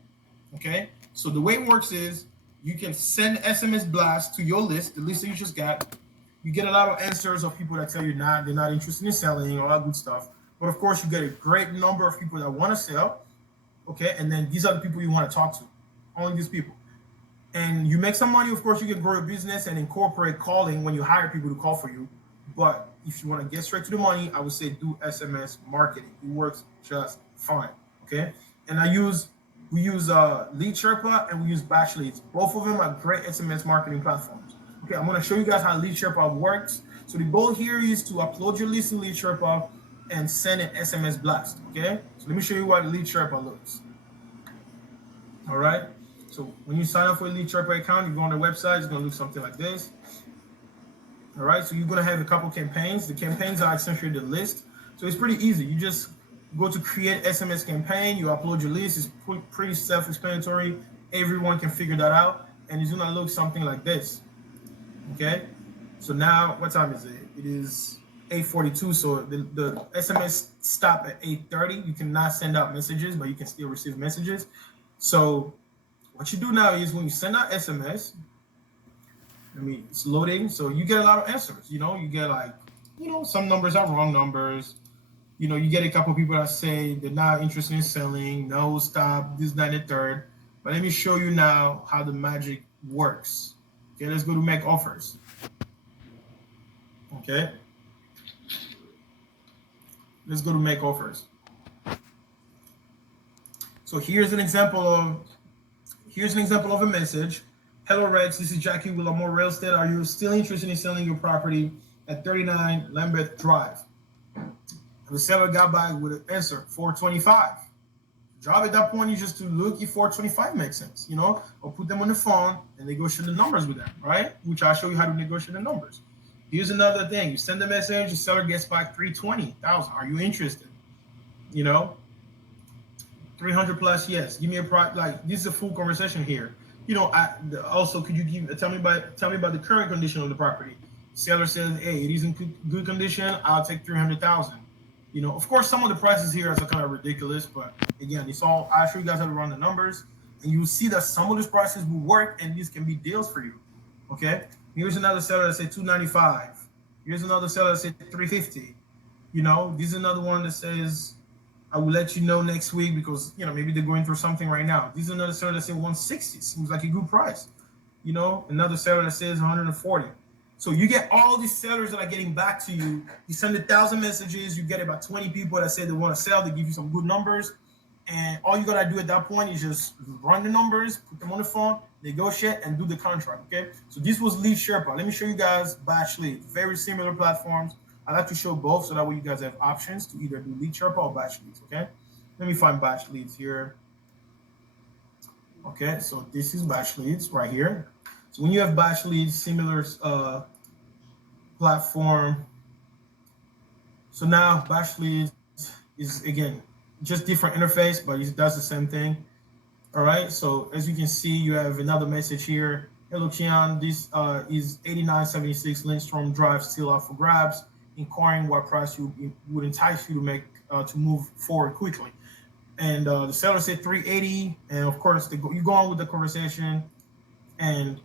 Okay, so the way it works is you can send SMS blast to your list, the list that you just got. You get a lot of answers of people that tell you they're not interested in selling, all that good stuff. But of course, you get a great number of people that want to sell. Okay, and then these are the people you want to talk to, only these people. And you make some money. Of course, you can grow your business and incorporate calling when you hire people to call for you. But if you want to get straight to the money, I would say do SMS marketing. It works just fine. Okay, and we use Lead Sherpa and we use Batch Leads. Both of them are great SMS marketing platforms. Okay, I'm going to show you guys how Lead Sherpa works. So the goal here is to upload your list in Lead Sherpa and send an SMS blast. Okay, so let me show you what Lead Sherpa looks. All right, so when you sign up for a Lead Sherpa account, you go on the website, it's going to look something like this. All right, so you're going to have a couple campaigns. The campaigns are essentially the list. So it's pretty easy. You just go to create SMS campaign, you upload your list. It's pretty self-explanatory. Everyone can figure that out, and it's gonna look something like this. Okay, so now what time is it? It is 8:42. So the SMS stop at 8:30. You cannot send out messages, but you can still receive messages. So what you do now is when you send out SMS, it's loading. So you get a lot of answers. You get some numbers are wrong numbers. You get a couple people that say they're not interested in selling, no, stop, this, that, and the third. But let me show you now how the magic works. Okay, let's go to make offers. Okay. Let's go to make offers. So here's an example of a message. Hello, Rex, this is Jackie with Lamore Real Estate. Are you still interested in selling your property at 39 Lambeth Drive? The seller got back with an answer, 425. Job at that point is just to look if 425 makes sense, or put them on the phone and negotiate the numbers with them, right? Which I'll show you how to negotiate the numbers. Here's another thing. You send the message, the seller gets back 320,000. Are you interested? 300 plus, yes. Give me a price. Like, this is a full conversation here. Also, could you tell me about the current condition of the property? Seller says, hey, it is in good condition. I'll take 300,000. Of course, some of the prices here are kind of ridiculous, but again, I'll show you guys how to run the numbers, and you'll see that some of these prices will work, and these can be deals for you. Okay, here's another seller that said 295. Here's another seller that said 350. This is another one that says, I will let you know next week because maybe they're going through something right now. This is another seller that said 160. Seems like a good price. Another seller that says 140. So you get all these sellers that are getting back to you. You send 1,000 messages. You get about 20 people that say they want to sell. They give you some good numbers. And all you got to do at that point is just run the numbers, put them on the phone, negotiate, and do the contract, okay? So this was Lead Sherpa. Let me show you guys Batch Leads. Very similar platforms. I like to show both so that way you guys have options to either do Lead Sherpa or Batch Leads, okay? Let me find Batch Leads here. Okay, so this is Batch Leads right here. So when you have Batch Leads, similar platform. So now Batch Leads is, again, just different interface, but it does the same thing. All right, so as you can see, you have another message here. Hello, Kian, this is 8976 Lindstrom Drive still up for grabs. Inquiring what price would entice you to make to move forward quickly. And the seller said 380, and of course you go on with the conversation. and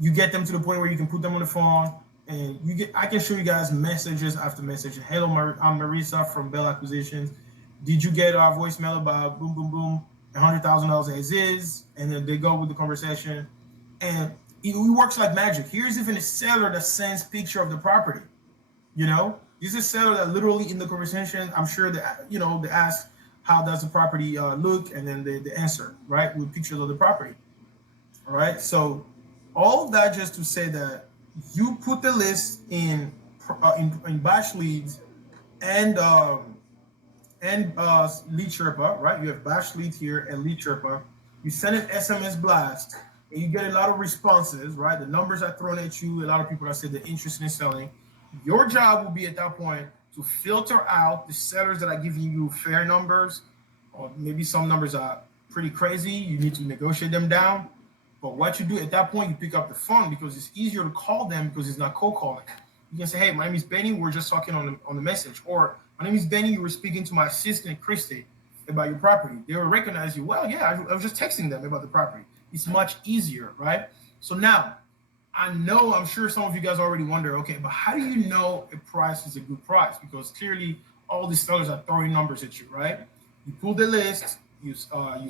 you get them to the point where you can put them on the phone, and I can show you guys messages after message. Hello, I'm Marisa from Bell Acquisitions. Did you get our voicemail about boom, boom, boom, $100,000 as is? And then they go with the conversation, and it works like magic. Here's even a seller that sends picture of the property. This is a seller that literally in the conversation, I'm sure that they ask how does the property look, and then they answer right with pictures of the property. All right, so all of that just to say that you put the list in batch leads and lead Sherpa, right? You have batch leads here and lead Sherpa. You send an SMS blast and you get a lot of responses, right? The numbers are thrown at you. A lot of people that say they're interested in selling. Your job will be at that point to filter out the sellers that are giving you fair numbers, or maybe some numbers are pretty crazy. You need to negotiate them down. But what you do at that point, you pick up the phone because it's easier to call them because it's not cold calling. You can say, hey, my name is Benny. We're just talking on the message. Or my name is Benny. You were speaking to my assistant, Christy, about your property. They will recognize you. Well, yeah, I was just texting them about the property. It's much easier, right? So now, I'm sure some of you guys already wonder, okay, but how do you know a price is a good price? Because clearly all these sellers are throwing numbers at you, right? You pull the list, you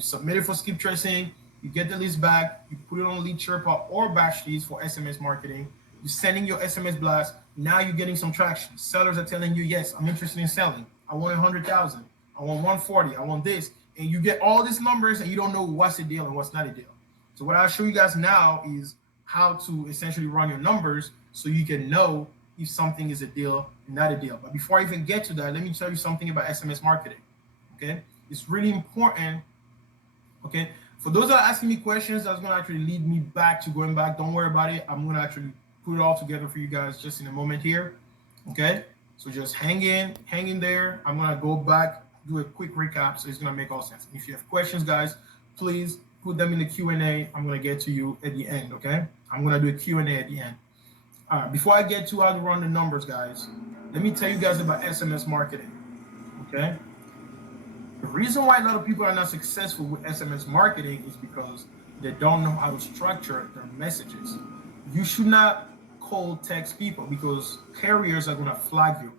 submit it for skip tracing, you get the list back, you put it on Lead Sherpa or batch leads for SMS marketing. You're sending your SMS blast. Now you're getting some traction. Sellers are telling you, yes, I'm interested in selling. I want 100,000. I want 140. I want this. And you get all these numbers and you don't know what's a deal and what's not a deal. So what I'll show you guys now is how to essentially run your numbers so you can know if something is a deal and not a deal. But before I even get to that, let me tell you something about SMS marketing. Okay, it's really important. Okay, for those that are asking me questions, that's going to actually lead me back to going back. Don't worry about it. I'm going to actually put it all together for you guys just in a moment here. Okay, so just hang in there. I'm going to go back, do a quick recap, so it's going to make all sense. If you have questions, guys, please put them in the Q&A. I'm going to get to you at the end. Okay, I'm going to do a Q&A at the end. All right, before I get to how to run the numbers, guys, let me tell you guys about SMS marketing. Okay. The reason why a lot of people are not successful with SMS marketing is because they don't know how to structure their messages. You should not cold text people because carriers are going to flag you.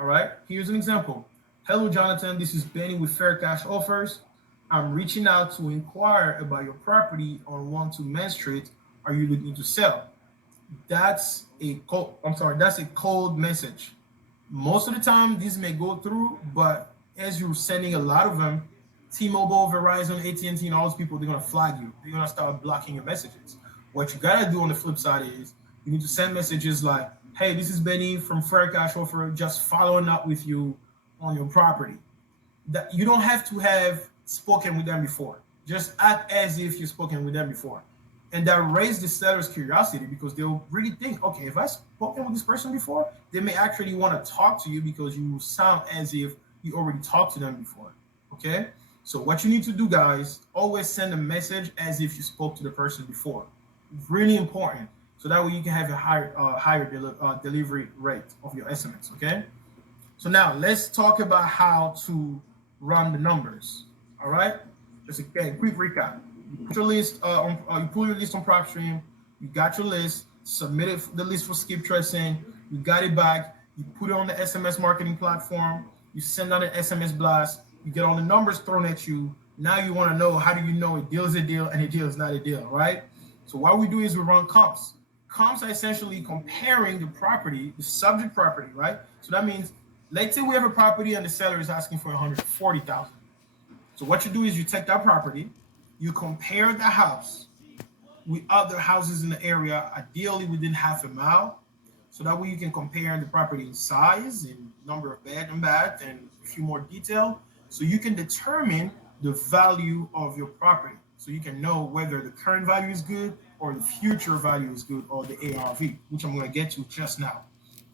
All right. Here's an example. Hello, Jonathan. This is Benny with Fair Cash Offers. I'm reaching out to inquire about your property on 1-2 Main Street. Are you looking to sell? That's a cold message. Most of the time, these may go through, but as you're sending a lot of them, T-Mobile, Verizon, AT&T, and all those people, they're going to flag you. They're going to start blocking your messages. What you got to do on the flip side is you need to send messages like, hey, this is Benny from Fair Cash Offer, just following up with you on your property. That you don't have to have spoken with them before. Just act as if you've spoken with them before. And that raises the seller's curiosity because they'll really think, okay, if I've spoken with this person before, they may actually want to talk to you because you sound as if you already talked to them before. Okay? So what you need to do, guys, always send a message as if you spoke to the person before. Really important. So that way you can have a higher delivery rate of your SMS. Okay? So now let's talk about how to run the numbers. All right? Just a quick recap. You put your list you pull your list on PropStream. You got your list. Submitted the list for skip tracing. You got it back. You put it on the SMS marketing platform. You send out an SMS blast. You get all the numbers thrown at you. Now you want to know, how do you know a deal is a deal and a deal is not a deal, right? So what we do is we run comps. Comps are essentially comparing the property, the subject property, right? So that means, let's say we have a property and the seller is asking for $140,000. So what you do is you take that property, you compare the house with other houses in the area, ideally within half a mile. So that way you can compare the property in size and number of bed and bath and a few more detail. So you can determine the value of your property. So you can know whether the current value is good or the future value is good, or the ARV, which I'm going to get to just now.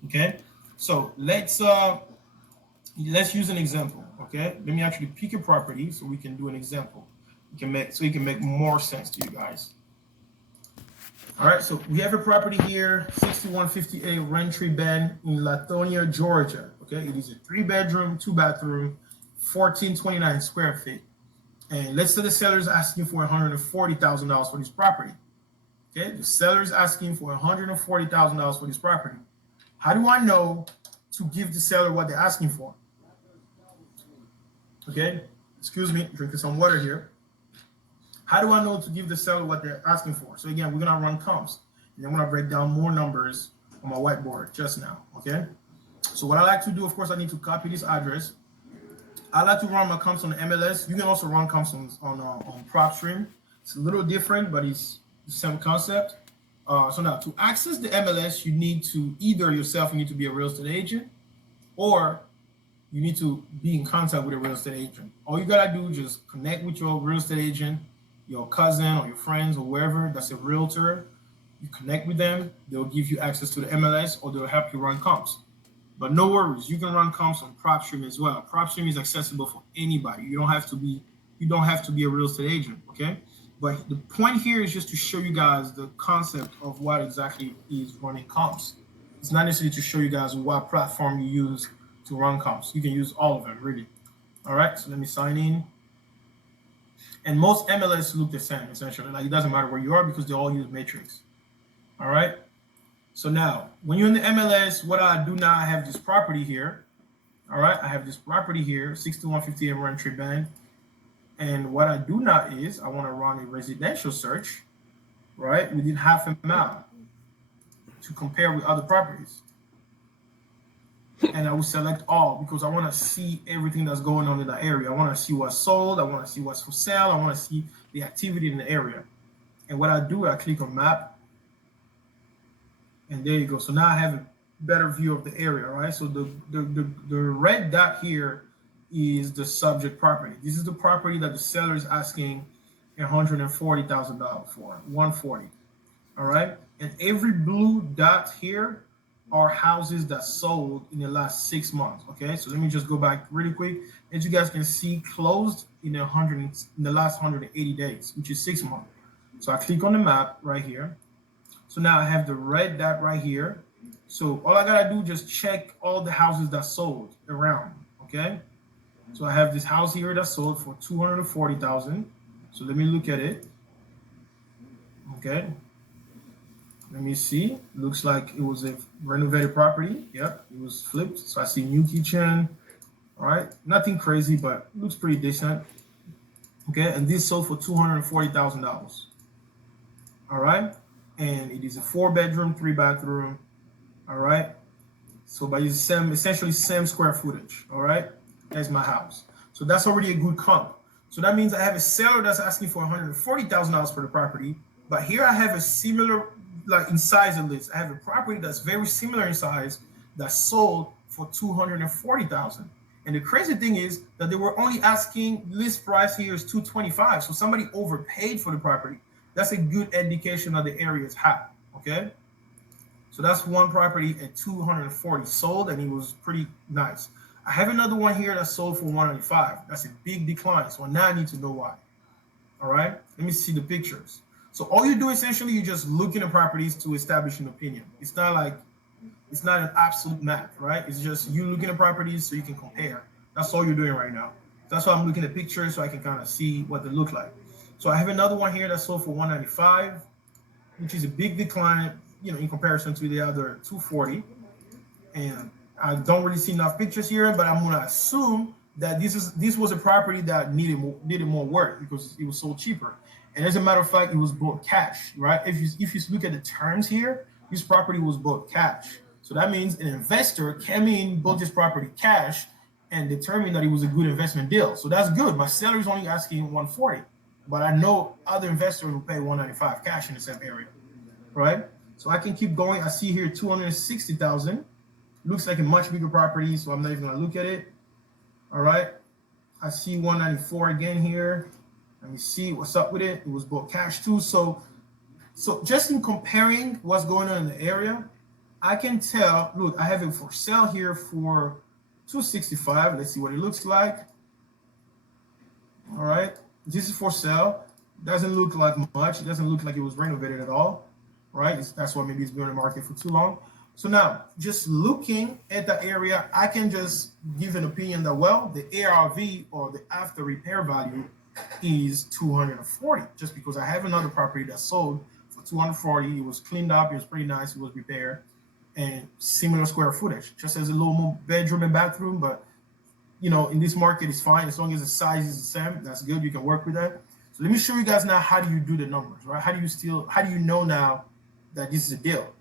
Okay. So let's use an example. Okay. Let me actually pick a property so we can do an example. It can make more sense to you guys. All right, so we have a property here, 6158 Rentry Bend in Latonia, Georgia. Okay, it is a 3-bedroom, 2-bathroom, 1429 square feet. And let's say the seller is asking for $140,000 for this property. Okay, the seller is asking for $140,000 for this property. How do I know to give the seller what they're asking for? Okay, excuse me, drinking some water here. How do I know to give the seller what they're asking for? So again, we're gonna run comps, and I'm gonna break down more numbers on my whiteboard just now. Okay, so what I like to do, of course, I need to copy this address. I like to run my comps on the MLS. You can also run comps on PropStream. It's a little different, but it's the same concept. So now to access the MLS, you need to either yourself, you need to be a real estate agent, or you need to be in contact with a real estate agent. All you gotta do is just connect with your real estate agent, your cousin or your friends or wherever that's a realtor. You connect with them, they'll give you access to the MLS or they'll help you run comps. But no worries, you can run comps on PropStream as well. PropStream is accessible for anybody. You don't have to be a real estate agent, okay? But the point here is just to show you guys the concept of what exactly is running comps. It's not necessarily to show you guys what platform you use to run comps. You can use all of them, really. All right, so let me sign in. And most MLS look the same, essentially. Like, it doesn't matter where you are because they all use Matrix. All right. So now, when you're in the MLS, what I do now, I have this property here. All right, I have this property here, 6150 entry band. And what I do now is I want to run a residential search, right, within half a mile to compare with other properties. And I will select all because I want to see everything that's going on in the area. I want to see what's sold. I want to see what's for sale. I want to see the activity in the area. And what I do, I click on map. And there you go. So now I have a better view of the area, right? So the red dot here is the subject property. This is the property that the seller is asking $140,000 for, 140. All right. And every blue dot here are houses that sold in the last 6 months. Okay. So let me just go back really quick. As you guys can see, closed in the last 180 days, which is 6 months. So I click on the map right here. So now I have the red dot right here. So all I gotta do is just check all the houses that sold around. Okay. So I have this house here that sold for $240,000. So let me look at it. Okay. Let me see. Looks like it was a renovated property. Yep, it was flipped. So I see new kitchen. All right. Nothing crazy, but looks pretty decent. Okay. And this sold for $240,000. All right. And it is a 4-bedroom, 3-bathroom. All right. So by essentially same square footage. All right. That's my house. So that's already a good comp. So that means I have a seller that's asking for $140,000 for the property. But here I have a similar, like in size of this, I have a property that's very similar in size that sold for $240,000. And the crazy thing is that they were only asking, list price here is $225,000. So somebody overpaid for the property. That's a good indication that the area is hot. Okay. So that's one property at $240,000 sold, and it was pretty nice. I have another one here that sold for $195,000. That's a big decline. So now I need to know why. All right. Let me see the pictures. So all you do essentially, you just look into properties to establish an opinion. It's not an absolute map, right? It's just you looking at properties so you can compare. That's all you're doing right now. That's why I'm looking at pictures so I can kind of see what they look like. So I have another one here that sold for $195,000, which is a big decline, in comparison to the other $240,000. And I don't really see enough pictures here, but I'm gonna assume that this was a property that needed more work because it was sold cheaper. And as a matter of fact, it was bought cash, right? If you look at the terms here, this property was bought cash. So that means an investor came in, bought this property cash, and determined that it was a good investment deal. So that's good. My seller is only asking $140,000. But I know other investors will pay $195,000 cash in the same area, right? So I can keep going. I see here $260,000. Looks like a much bigger property, so I'm not even gonna look at it. All right. I see $194,000 again here. Let me see what's up with it. It was bought cash too. So just in comparing what's going on in the area, I can tell. Look, I have it for sale here for $265,000. Let's see what it looks like. All right. This is for sale. Doesn't look like much. It doesn't look like it was renovated at all, right? That's why maybe it's been on the market for too long. So now, just looking at the area, I can just give an opinion that, well, the ARV or the after repair value is $240,000, just because I have another property that sold for 240. It was cleaned up. It was pretty nice. It was repaired and similar square footage. Just as a little more bedroom and bathroom, but in this market, it's fine as long as the size is the same. That's good. You can work with that. So let me show you guys now how do you do the numbers, right? How do you know now that this is a deal,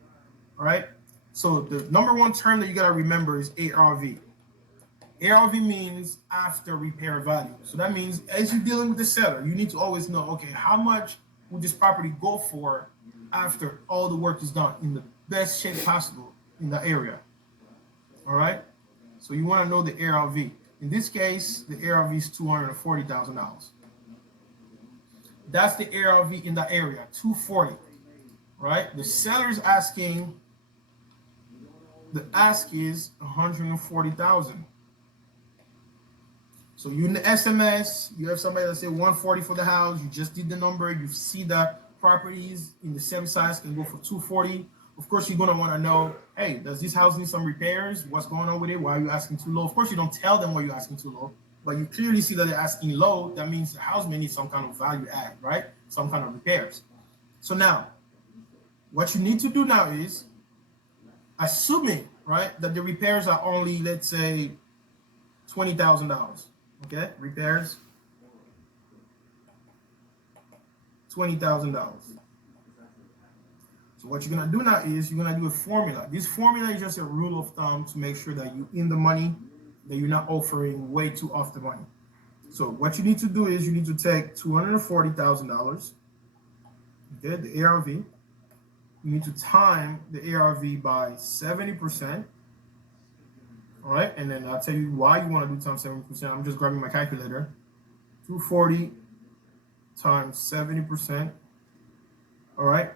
all right? So the number one term that you got to remember is ARV. ARV means after repair value. So that means as you're dealing with the seller, you need to always know, okay, how much would this property go for after all the work is done in the best shape possible in the area, all right? So you want to know the ARV. In this case, the ARV is $240,000. That's the ARV in the area, 240, right? The seller's asking, the ask is 140,000. So you in the SMS, you have somebody that say 140 for the house. You just did the number. You see that properties in the same size can go for 240. Of course, you're gonna want to know, hey, does this house need some repairs? What's going on with it? Why are you asking too low? Of course, you don't tell them why you're asking too low, but you clearly see that they're asking low. That means the house may need some kind of value add, right? Some kind of repairs. So now, what you need to do now is, assuming, right, that the repairs are only, let's say, $20,000. Okay, repairs, $20,000. So what you're gonna do now is you're gonna do a formula. This formula is just a rule of thumb to make sure that you're in the money, that you're not offering way too off the money. So what you need to do is you need to take $240,000, okay, the ARV. You need to time the ARV by 70%. All right, and then I'll tell you why you want to do times 70%. I'm just grabbing my calculator. 240 times 70%. All right.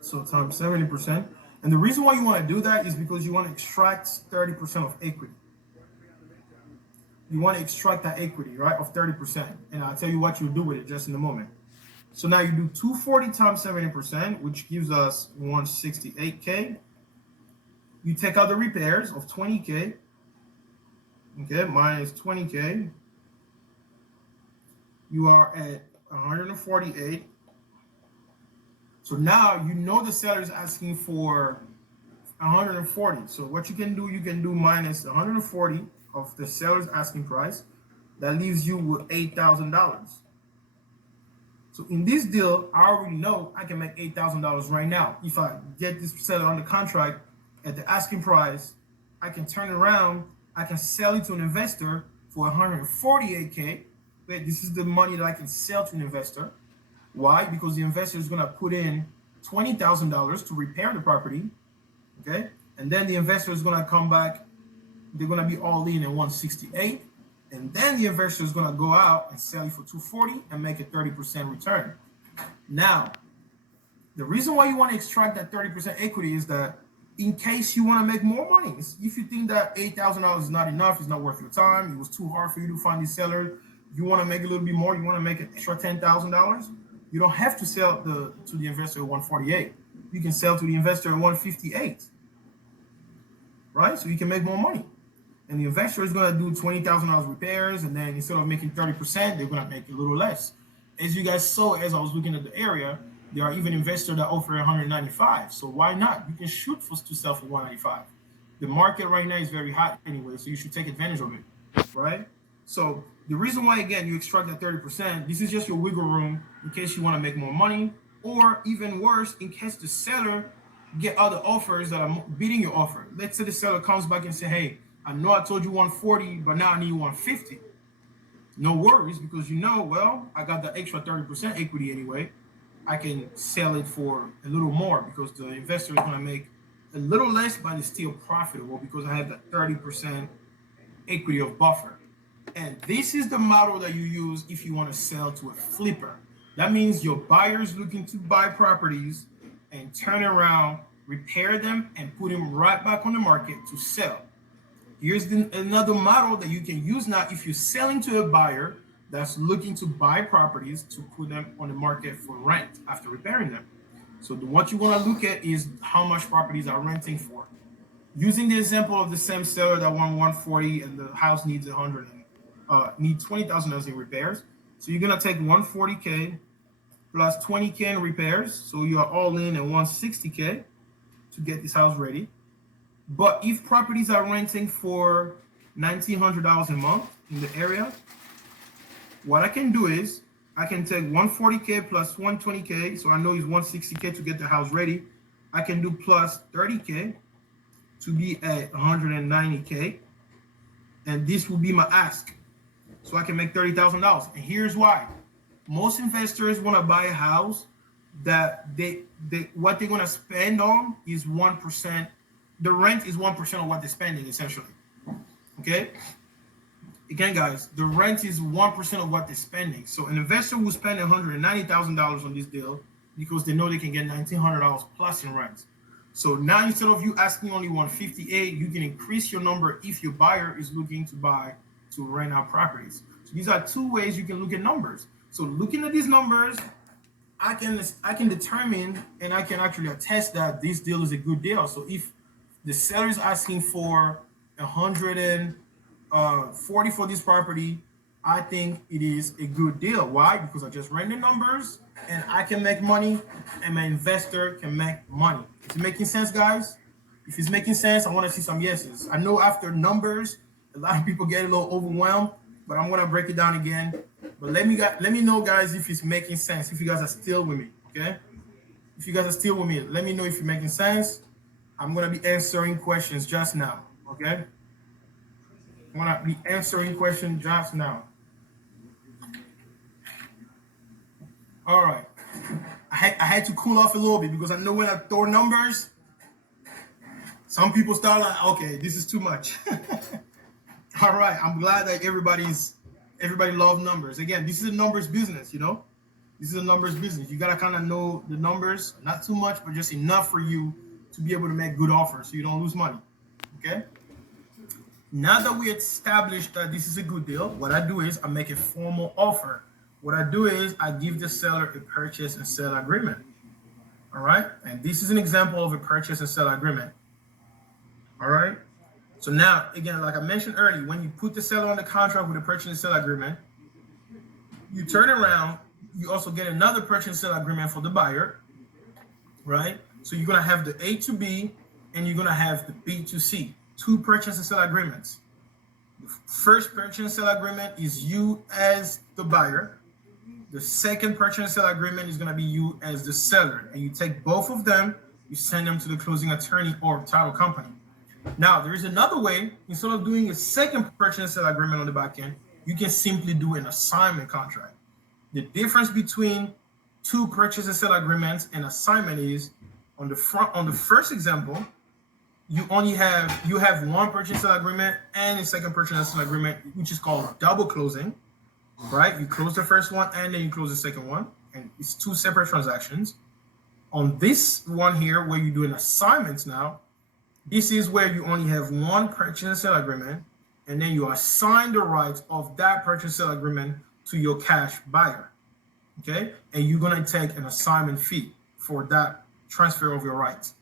So times 70%. And the reason why you want to do that is because you want to extract 30% of equity. You want to extract that equity, right, of 30%. And I'll tell you what you'll do with it just in a moment. So now you do 240 times 70%, which gives us 168K. You take out the repairs of 20K, okay, minus 20K. You are at 148. So now you know the seller is asking for 140. So what you can do minus 140 of the seller's asking price. That leaves you with $8,000. So in this deal, I already know I can make $8,000 right now. If I get this seller under contract at the asking price, I can turn it around, I can sell it to an investor for 148K. But this is the money that I can sell to an investor. Why? Because the investor is gonna put in $20,000 to repair the property, okay? And then the investor is gonna come back, they're gonna be all in at 168, and then the investor is gonna go out and sell it for 240 and make a 30% return. Now, the reason why you want to extract that 30% equity is that in case you want to make more money, if you think that $8,000 is not enough, it's not worth your time, it was too hard for you to find these sellers, you want to make a little bit more, you want to make an extra $10,000, you don't have to sell to the investor at 148. You can sell to the investor at 158, right? So you can make more money. And the investor is going to do $20,000 repairs, and then instead of making 30%, they're going to make a little less. As you guys saw, as I was looking at the area, there are even investors that offer 195. So why not? You can shoot to sell for 195. The market right now is very hot anyway, so you should take advantage of it, right? So the reason why, again, you extract that 30%, this is just your wiggle room in case you want to make more money, or even worse, in case the seller get other offers that are beating your offer. Let's say the seller comes back and say, hey, I know I told you 140, but now I need 150. No worries, because well, I got the extra 30% equity anyway. I can sell it for a little more because the investor is going to make a little less, but it's still profitable because I have that 30% equity of buffer. And this is the model that you use if you want to sell to a flipper. That means your buyer's looking to buy properties and turn around, repair them, and put them right back on the market to sell. Here's another model that you can use now if you're selling to a buyer that's looking to buy properties to put them on the market for rent after repairing them. So what you want to look at is how much properties are renting for. Using the example of the same seller that won 140 and the house needs 100 and needs $20,000 in repairs. So you're gonna take 140K plus 20K in repairs. So you are all in at 160K to get this house ready. But if properties are renting for $1,900 a month in the area, what I can do is I can take 140K plus 120K. So I know it's 160K to get the house ready. I can do plus 30K to be at 190K. And this will be my ask. So I can make $30,000. And here's why. Most investors want to buy a house that they what they're going to spend on is 1%. The rent is 1% of what they're spending, essentially. Okay? Again, guys, the rent is 1% of what they're spending. So an investor will spend $190,000 on this deal because they know they can get $1,900 plus in rent. So now instead of you asking only 158, you can increase your number if your buyer is looking to buy to rent out properties. So these are two ways you can look at numbers. So looking at these numbers, I can determine and I can actually attest that this deal is a good deal. So if the seller is asking for 140 for this property, I think it is a good deal. Why? Because I just ran the numbers and I can make money and my investor can make money. Is it making sense, guys? If it's making sense, I want to see some yeses. I know after numbers, a lot of people get a little overwhelmed, but I'm gonna break it down again. But let me know, guys, if it's making sense. If you guys are still with me, okay? If you guys are still with me, let me know if you're making sense. I'm gonna be answering questions just now, okay? I'm gonna be answering questions just now. All right. I had to cool off a little bit because I know when I throw numbers, some people start like, okay, this is too much. All right. I'm glad that everybody loves numbers. Again, this is a numbers business, you know? This is a numbers business. You gotta kind of know the numbers, not too much, but just enough for you to be able to make good offers so you don't lose money. Okay? Now that we established that this is a good deal, what I do is I make a formal offer. What I do is I give the seller a purchase and sale agreement. All right? And this is an example of a purchase and sale agreement. All right? So now, again, like I mentioned earlier, when you put the seller on the contract with a purchase and sale agreement, you turn around, you also get another purchase and sale agreement for the buyer, right? So you're going to have the A to B and you're going to have the B to C, two purchase and sale agreements. The first purchase and sale agreement is you as the buyer. The second purchase and sale agreement is going to be you as the seller. And you take both of them, you send them to the closing attorney or title company. Now, there is another way. Instead of doing a second purchase and sale agreement on the back end, you can simply do an assignment contract. The difference between two purchase and sale agreements and assignment is on the first example, you have one purchase and sale agreement and a second purchase and sale agreement, which is called double closing, right? You close the first one and then you close the second one, and it's two separate transactions. On this one here, where you do an assignment now, this is where you only have one purchase and sale agreement, and then you assign the rights of that purchase and sale agreement to your cash buyer, okay? And you're gonna take an assignment fee for that transfer of your rights,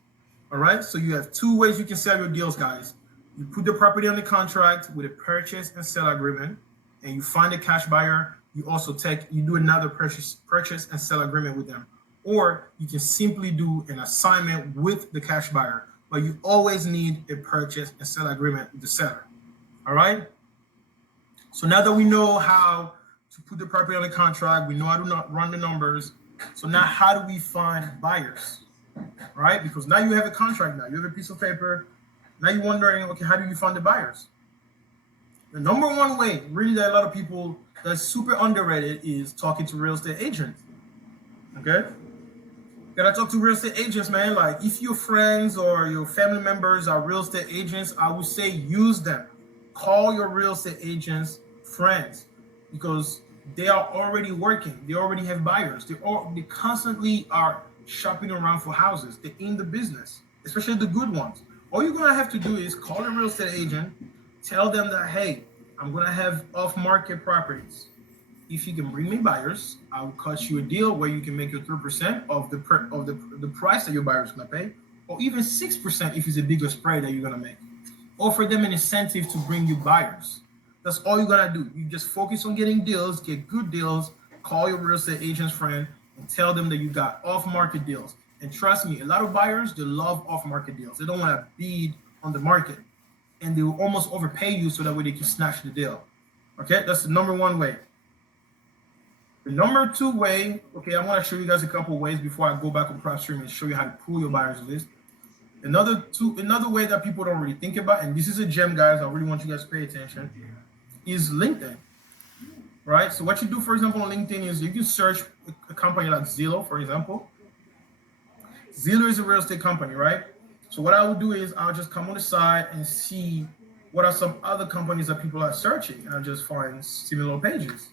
all right? So you have two ways you can sell your deals, guys. You put the property on the contract with a purchase and sale agreement, and you find a cash buyer. You also do another purchase and sale agreement with them, or you can simply do an assignment with the cash buyer. But you always need a purchase and sale agreement with the seller. All right? So now that we know how to put the property on the contract, we know how to run the numbers. So now how do we find buyers? Right? Because now you have a contract now. You have a piece of paper. Now you're wondering, okay, how do you find the buyers? The number one way, really, that a lot of people that's super underrated is talking to real estate agents. Okay? Gotta talk to real estate agents, man. Like, if your friends or your family members are real estate agents, I would say use them. Call your real estate agents friends because they are already working. They already have buyers. They constantly are shopping around for houses. They're in the business, especially the good ones. All you're gonna have to do is call a real estate agent, tell them that, hey, I'm gonna have off-market properties. If you can bring me buyers, I will cut you a deal where you can make your 3% of the price that your buyer is going to pay, or even 6% if it's a bigger spread that you're going to make. Offer them an incentive to bring you buyers. That's all you're going to do. You just focus on getting deals, get good deals, call your real estate agent's friend, and tell them that you got off-market deals. And trust me, a lot of buyers, they love off-market deals. They don't want to bid on the market, and they will almost overpay you so that way they can snatch the deal. Okay, that's the number one way. The number two way, okay, I want to show you guys a couple ways before I go back on PropStream and show you how to pull your buyers list. Another way that people don't really think about, and this is a gem, guys, I really want you guys to pay attention, is LinkedIn. Right? So what you do, for example, on LinkedIn is you can search a company like Zillow, for example. Zillow is a real estate company, right? So what I will do is I'll just come on the side and see what are some other companies that people are searching, and I'll just find similar pages.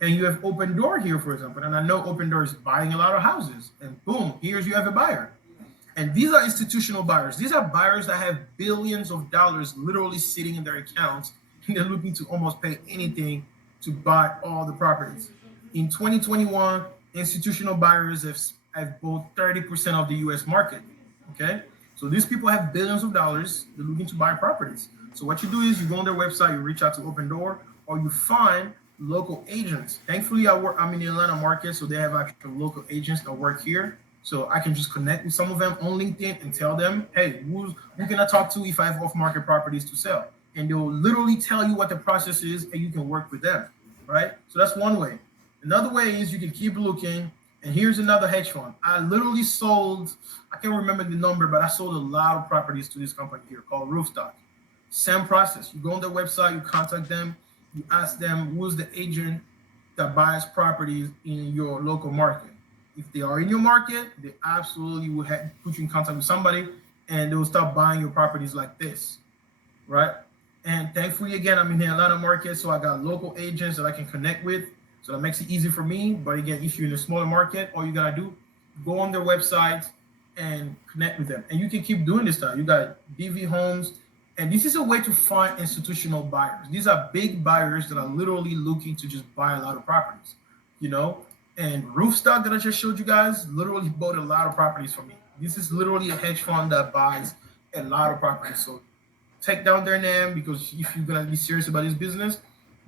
And you have Open Door here, for example, and I know Open Door is buying a lot of houses, and boom, here's you have a buyer. And these are institutional buyers. These are buyers that have billions of dollars literally sitting in their accounts, and they're looking to almost pay anything to buy all the properties. In 2021, institutional buyers have bought 30% of the US market. Okay, so these people have billions of dollars, they're looking to buy properties. So what you do is you go on their website, you reach out to Open Door, or you find local agents. Thankfully, I'm in the Atlanta market, so they have actual local agents that work here. So I can just connect with some of them on LinkedIn and tell them, hey, who can I talk to if I have off-market properties to sell? And they'll literally tell you what the process is, and you can work with them, right? So that's one way. Another way is you can keep looking. And here's another hedge fund. I literally sold, I can't remember the number, but I sold a lot of properties to this company here called Roofstock. Same process. You go on their website, you contact them, you ask them who's the agent that buys properties in your local market. If they are in your market, they absolutely will put you in contact with somebody, and they will start buying your properties like this, right? And thankfully, again, I'm in the Atlanta market, so I got local agents that I can connect with. So that makes it easy for me. But again, if you're in a smaller market, all you gotta do, go on their website and connect with them. And you can keep doing this stuff. You got DV Homes, and this is a way to find institutional buyers. These are big buyers that are literally looking to just buy a lot of properties, you know. And Roofstock that I just showed you guys literally bought a lot of properties from me. This is literally a hedge fund that buys a lot of properties. So take down their name, because if you're gonna be serious about this business,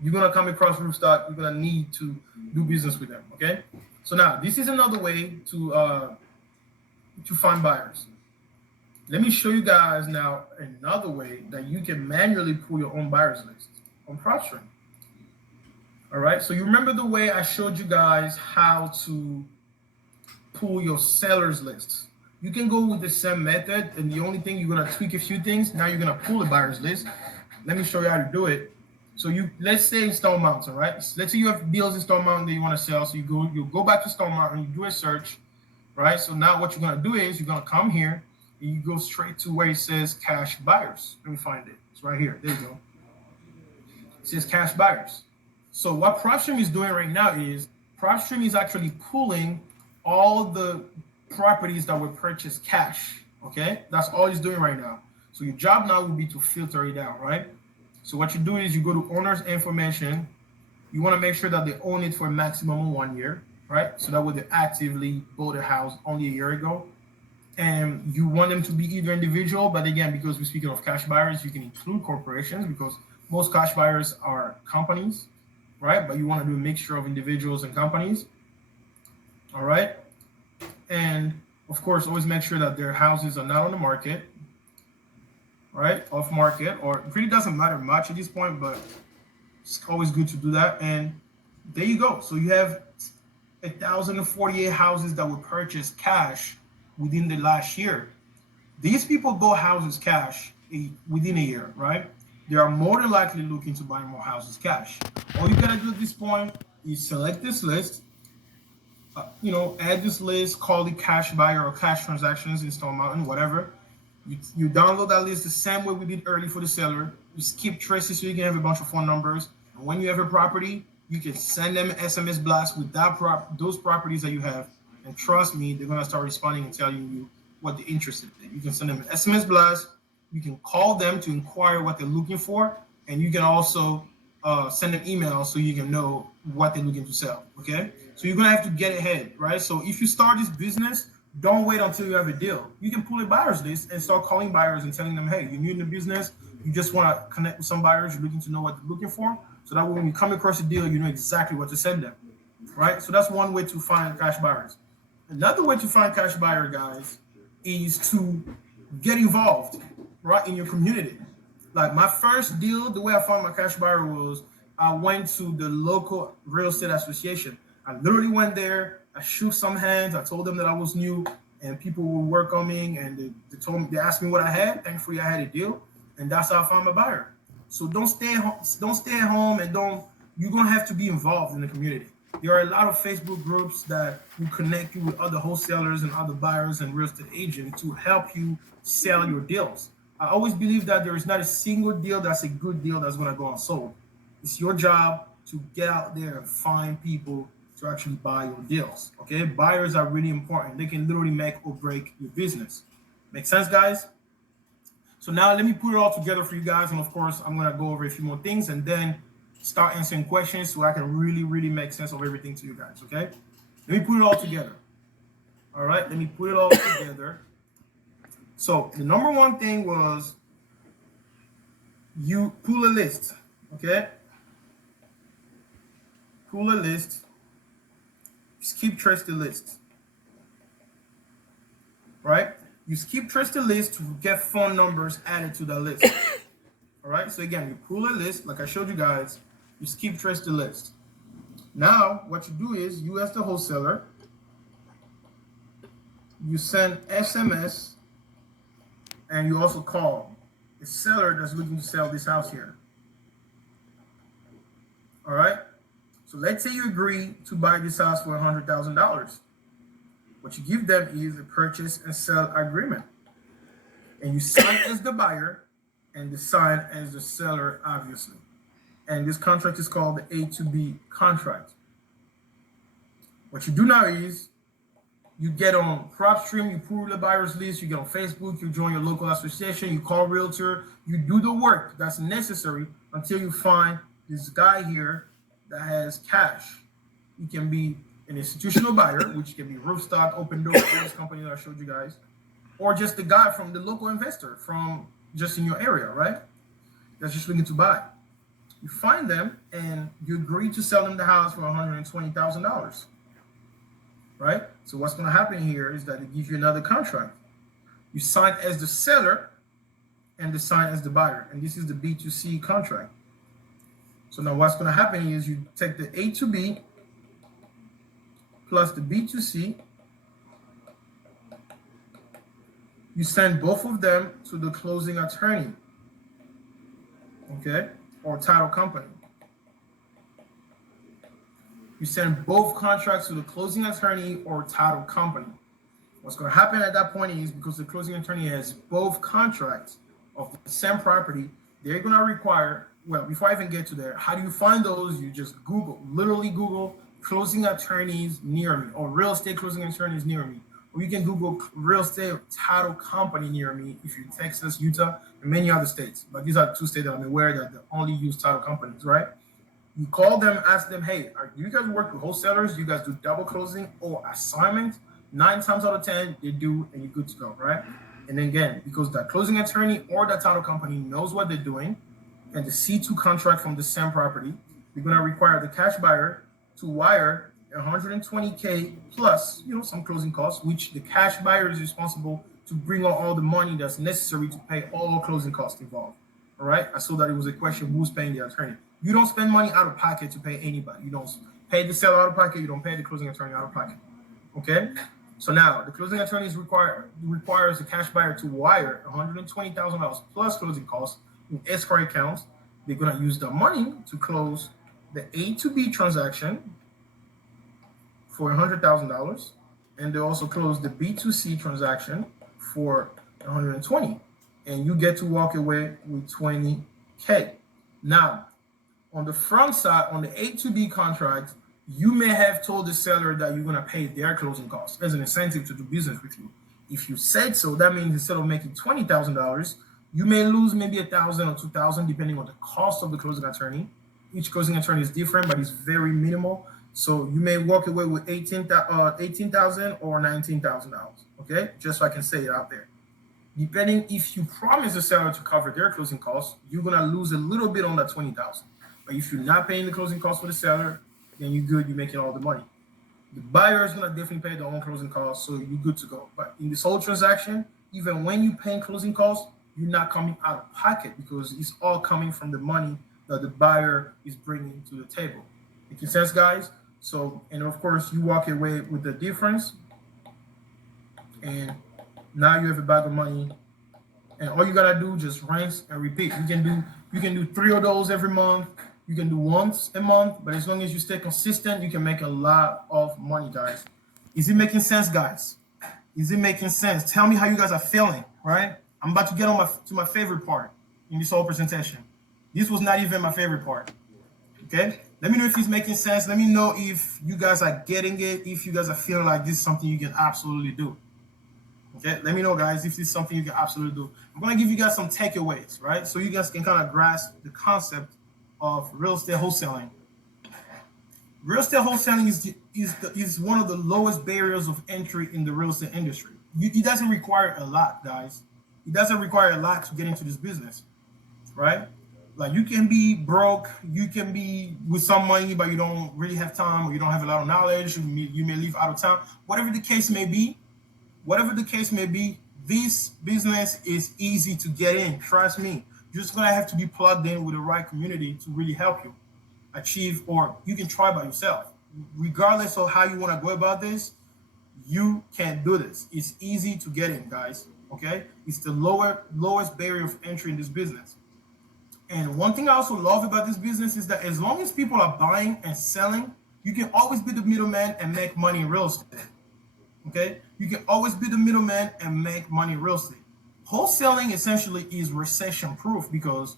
you're gonna come across Roofstock. You're gonna need to do business with them. Okay. So now this is another way to find buyers. Let me show you guys now another way that you can manually pull your own buyers list on PropStream. All right. So you remember the way I showed you guys how to pull your sellers list. You can go with the same method, and the only thing, you're gonna tweak a few things. Now you're gonna pull a buyers list. Let me show you how to do it. So let's say in Stone Mountain, right? Let's say you have deals in Stone Mountain that you want to sell. So you go back to Stone Mountain, you do a search, right? So now what you're gonna do is you're gonna come here and you go straight to where it says cash buyers. Let me find it. It's right here. There you go. It says cash buyers. So what PropStream is doing right now is PropStream is actually pulling all the properties that were purchased cash. Okay, that's all it's doing right now. So your job now will be to filter it out, right? So what you do is you go to owner's information. You want to make sure that they own it for a maximum of 1 year, right? So that way they actively bought a house only a year ago. And you want them to be either individual, but again, because we're speaking of cash buyers, you can include corporations, because most cash buyers are companies, right? But you want to do a mixture of individuals and companies. All right. And of course, always make sure that their houses are not on the market, right? Off market, or it really doesn't matter much at this point, but it's always good to do that. And there you go. So you have 1,048 houses that were purchased cash within the last year. These people bought houses cash within a year, right? They are more than likely looking to buy more houses cash. All you gotta do at this point is select this list, add this list, call it cash buyer or cash transactions in Stone Mountain, whatever. You download that list the same way we did early for the seller. You skip traces so you can have a bunch of phone numbers. And when you have a property, you can send them an SMS blast with those properties that you have. And trust me, they're gonna start responding and telling you what they're interested in. You can send them an SMS blast. You can call them to inquire what they're looking for, and you can also send them emails so you can know what they're looking to sell. Okay, so you're gonna have to get ahead, right? So if you start this business, don't wait until you have a deal. You can pull a buyers list and start calling buyers and telling them, hey, you're new in the business. You just want to connect with some buyers. You're looking to know what they're looking for. So that when you come across a deal, you know exactly what to send them. right? So that's one way to find cash buyers. Another way to find cash buyer, guys, is to get involved, right, in your community. Like my first deal, the way I found my cash buyer was I went to the local real estate association. I literally went there, I shook some hands, I told them that I was new, and people were welcoming, and they told me, they asked me what I had. Thankfully, I had a deal, and that's how I found my buyer. So don't stay at home, and don't. You're gonna have to be involved in the community. There are a lot of Facebook groups that will connect you with other wholesalers and other buyers and real estate agents to help you sell your deals. I always believe that there is not a single deal that's a good deal that's going to go unsold. It's your job to get out there and find people to actually buy your deals. Okay, buyers are really important. They can literally make or break your business. Make sense, guys? So now let me put it all together for you guys, and of course, I'm going to go over a few more things and then start answering questions so I can really make sense of everything to you guys. Okay, let me put it all together. All right, let me put it all together. So the number one thing was you pull a list. Okay, pull a list. Skip trace the list. Right, you skip trace the list to get phone numbers added to the list. All right, so again, you pull a list like I showed you guys. You skip trace the list. Now, what you do is you, as the wholesaler, you send SMS, and you also call the seller that's looking to sell this house here. All right. So let's say you agree to buy this house for $100,000. What you give them is a purchase and sell agreement, and you sign as the buyer, and the sign as the seller, obviously. And this contract is called the A to B contract. What you do now is you get on PropStream, you pull the buyer's list, you get on Facebook, you join your local association, you call realtor, you do the work that's necessary until you find this guy here that has cash. He can be an institutional buyer, which can be Roofstock, Open Door, this company that I showed you guys, or just the guy from the local investor from just in your area, right? That's just looking to buy. You find them and you agree to sell them the house for $120,000, right? So what's going to happen here is that it gives you another contract. You sign as the seller and they sign as the buyer, and this is the B2C contract. So now what's going to happen is you take the A to B plus the B2C, you send both of them to the closing attorney, okay, or title company. You send both contracts to the closing attorney or title company. What's going to happen at that point is, because the closing attorney has both contracts of the same property, they're going to require, well, before I even get to there, how do you find those? You just Google, literally Google closing attorneys near me, or real estate closing attorneys near me. Or you can Google real estate title company near me if you're in Texas, Utah, and many other states. But these are the two states that I'm aware that they only use title companies, right? You call them, ask them, hey, do you guys work with wholesalers? Do you guys do double closing or assignment? 9 times out of 10, they do, and you're good to go, right? And then again, because that closing attorney or that title company knows what they're doing, and the C2 contract from the same property, you're going to require the cash buyer to wire $120K plus, some closing costs, which the cash buyer is responsible to bring on all the money that's necessary to pay all closing costs involved. All right. I saw that it was a question, who's paying the attorney? You don't spend money out of pocket to pay anybody. You don't pay the seller out of pocket. You don't pay the closing attorney out of pocket. Okay. So now the closing attorney requires the cash buyer to wire $120,000 plus closing costs in escrow accounts. They're going to use the money to close the A to B transaction for $100,000, and they also close the B2C transaction for $120,000, and you get to walk away with $20K. Now, on the front side, on the A to B contract, you may have told the seller that you're going to pay their closing costs as an incentive to do business with you. If you said so, that means instead of making $20,000, you may lose maybe $1,000 or $2,000 depending on the cost of the closing attorney. Each closing attorney is different, but it's very minimal. So you may walk away with $18,000 or $19,000. Okay, just so I can say it out there. Depending, if you promise the seller to cover their closing costs, you're gonna lose a little bit on that $20,000. But if you're not paying the closing costs for the seller, then you're good. You're making all the money. The buyer is gonna definitely pay their own closing costs, so you're good to go. But in this whole transaction, even when you paying closing costs, you're not coming out of pocket because it's all coming from the money that the buyer is bringing to the table. Making sense, guys? So, and of course, you walk away with the difference, and now you have a bag of money, and all you gotta do just rinse and repeat. You can do 3 of those every month. You can do once a month, but as long as you stay consistent, you can make a lot of money, guys. Is it making sense, guys? Is it making sense? Tell me how you guys are feeling, right? I'm about to get to my favorite part in this whole presentation. This was not even my favorite part. Okay? Let me know if it's making sense. Let me know if you guys are getting it, if you guys are feeling like this is something you can absolutely do. Okay, let me know, guys, if this is something you can absolutely do. I'm going to give you guys some takeaways, right? So you guys can kind of grasp the concept of real estate wholesaling. Real estate wholesaling is one of the lowest barriers of entry in the real estate industry. It doesn't require a lot, guys. It doesn't require a lot to get into this business, right? Like, you can be broke, you can be with some money, but you don't really have time, or you don't have a lot of knowledge, you may live out of town. Whatever the case may be, this business is easy to get in. Trust me. You're just gonna have to be plugged in with the right community to really help you achieve, or you can try by yourself. Regardless of how you want to go about this, you can do this. It's easy to get in, guys. Okay? It's the lowest barrier of entry in this business. And one thing I also love about this business is that as long as people are buying and selling, you can always be the middleman and make money in real estate. Okay? You can always be the middleman and make money in real estate. Wholesaling essentially is recession proof because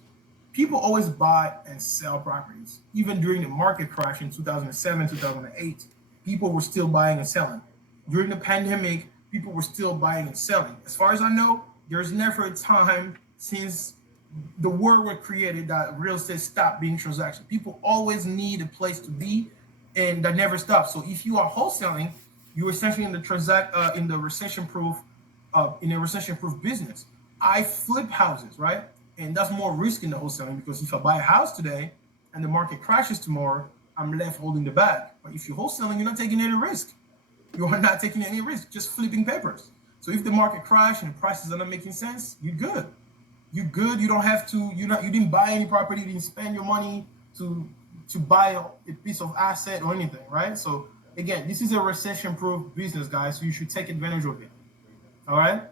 people always buy and sell properties. Even during the market crash in 2007, 2008, people were still buying and selling. During the pandemic, people were still buying and selling. As far as I know, there's never a time since the world was created that real estate stopped being transaction. People always need a place to be, and that never stops. So if you are wholesaling, you're essentially in the recession-proof business. I flip houses, right? And that's more risk in the wholesaling because if I buy a house today and the market crashes tomorrow, I'm left holding the bag. But if you're wholesaling, you're not taking any risk. You are not taking any risk, just flipping papers. So if the market crashes and the prices are not making sense, you're good. You're good. You don't have to. You didn't buy any property. You didn't spend your money to buy a piece of asset or anything, right? So again, this is a recession-proof business, guys. So you should take advantage of it. All right.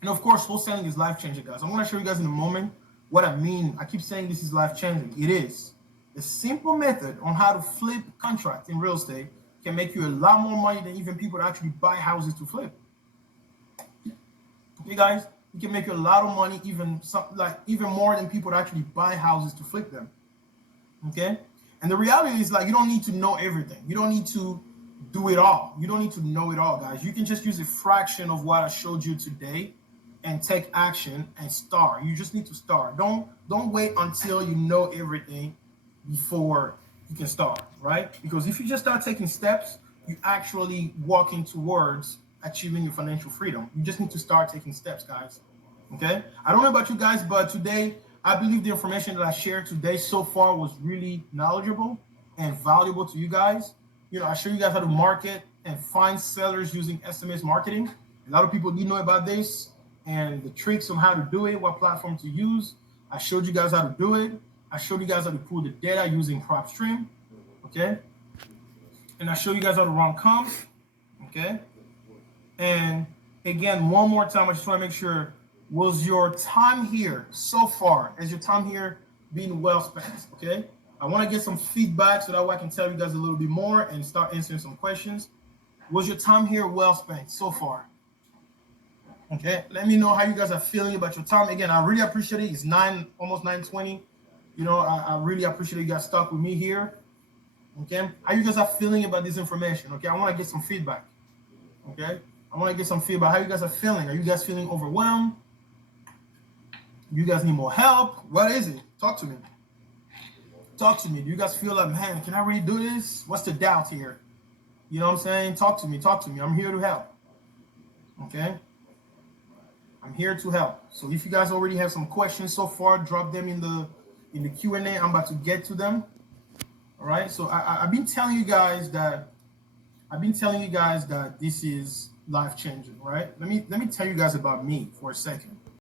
And of course, wholesaling is life-changing, guys. I'm going to show you guys in a moment what I mean. I keep saying this is life-changing. It is. A simple method on how to flip contracts in real estate can make you a lot more money than even people that actually buy houses to flip. Okay, guys, you can make a lot of money, even more than people that actually buy houses to flip them. Okay, and the reality is, like, you don't need to know everything. You don't need to do it all. You don't need to know it all, guys. You can just use a fraction of what I showed you today and take action and start. You just need to start. Don't wait until you know everything before you can start, right? Because if you just start taking steps, you're actually walking towards achieving your financial freedom. You just need to start taking steps, guys. Okay? I don't know about you guys, but today, I believe the information that I shared today so far was really knowledgeable and valuable to you guys. I show you guys how to market and find sellers using SMS marketing. A lot of people didn't know about this and the tricks on how to do it, what platform to use. I showed you guys how to do it. I showed you guys how to pull the data using PropStream, okay? And I showed you guys how to run comps, okay? And again, one more time, I just want to make sure, was your time here so far, is your time here being well spent, okay? I want to get some feedback so that way I can tell you guys a little bit more and start answering some questions. Was your time here well spent so far? Okay, let me know how you guys are feeling about your time. Again, I really appreciate it. It's almost 9:20. I really appreciate you guys stuck with me here. Okay, how you guys are feeling about this information? Okay, I want to get some feedback. Okay, I want to get some feedback. How you guys are feeling? Are you guys feeling overwhelmed? You guys need more help? What is it? Talk to me. Talk to me. Do you guys feel like, man, can I really do this? What's the doubt here? You know what I'm saying? Talk to me. Talk to me. I'm here to help. Okay? I'm here to help. So if you guys already have some questions so far, drop them in the Q&A. I'm about to get to them. All right. So I've been telling you guys that this is life changing. Right. Let me tell you guys about me for a second.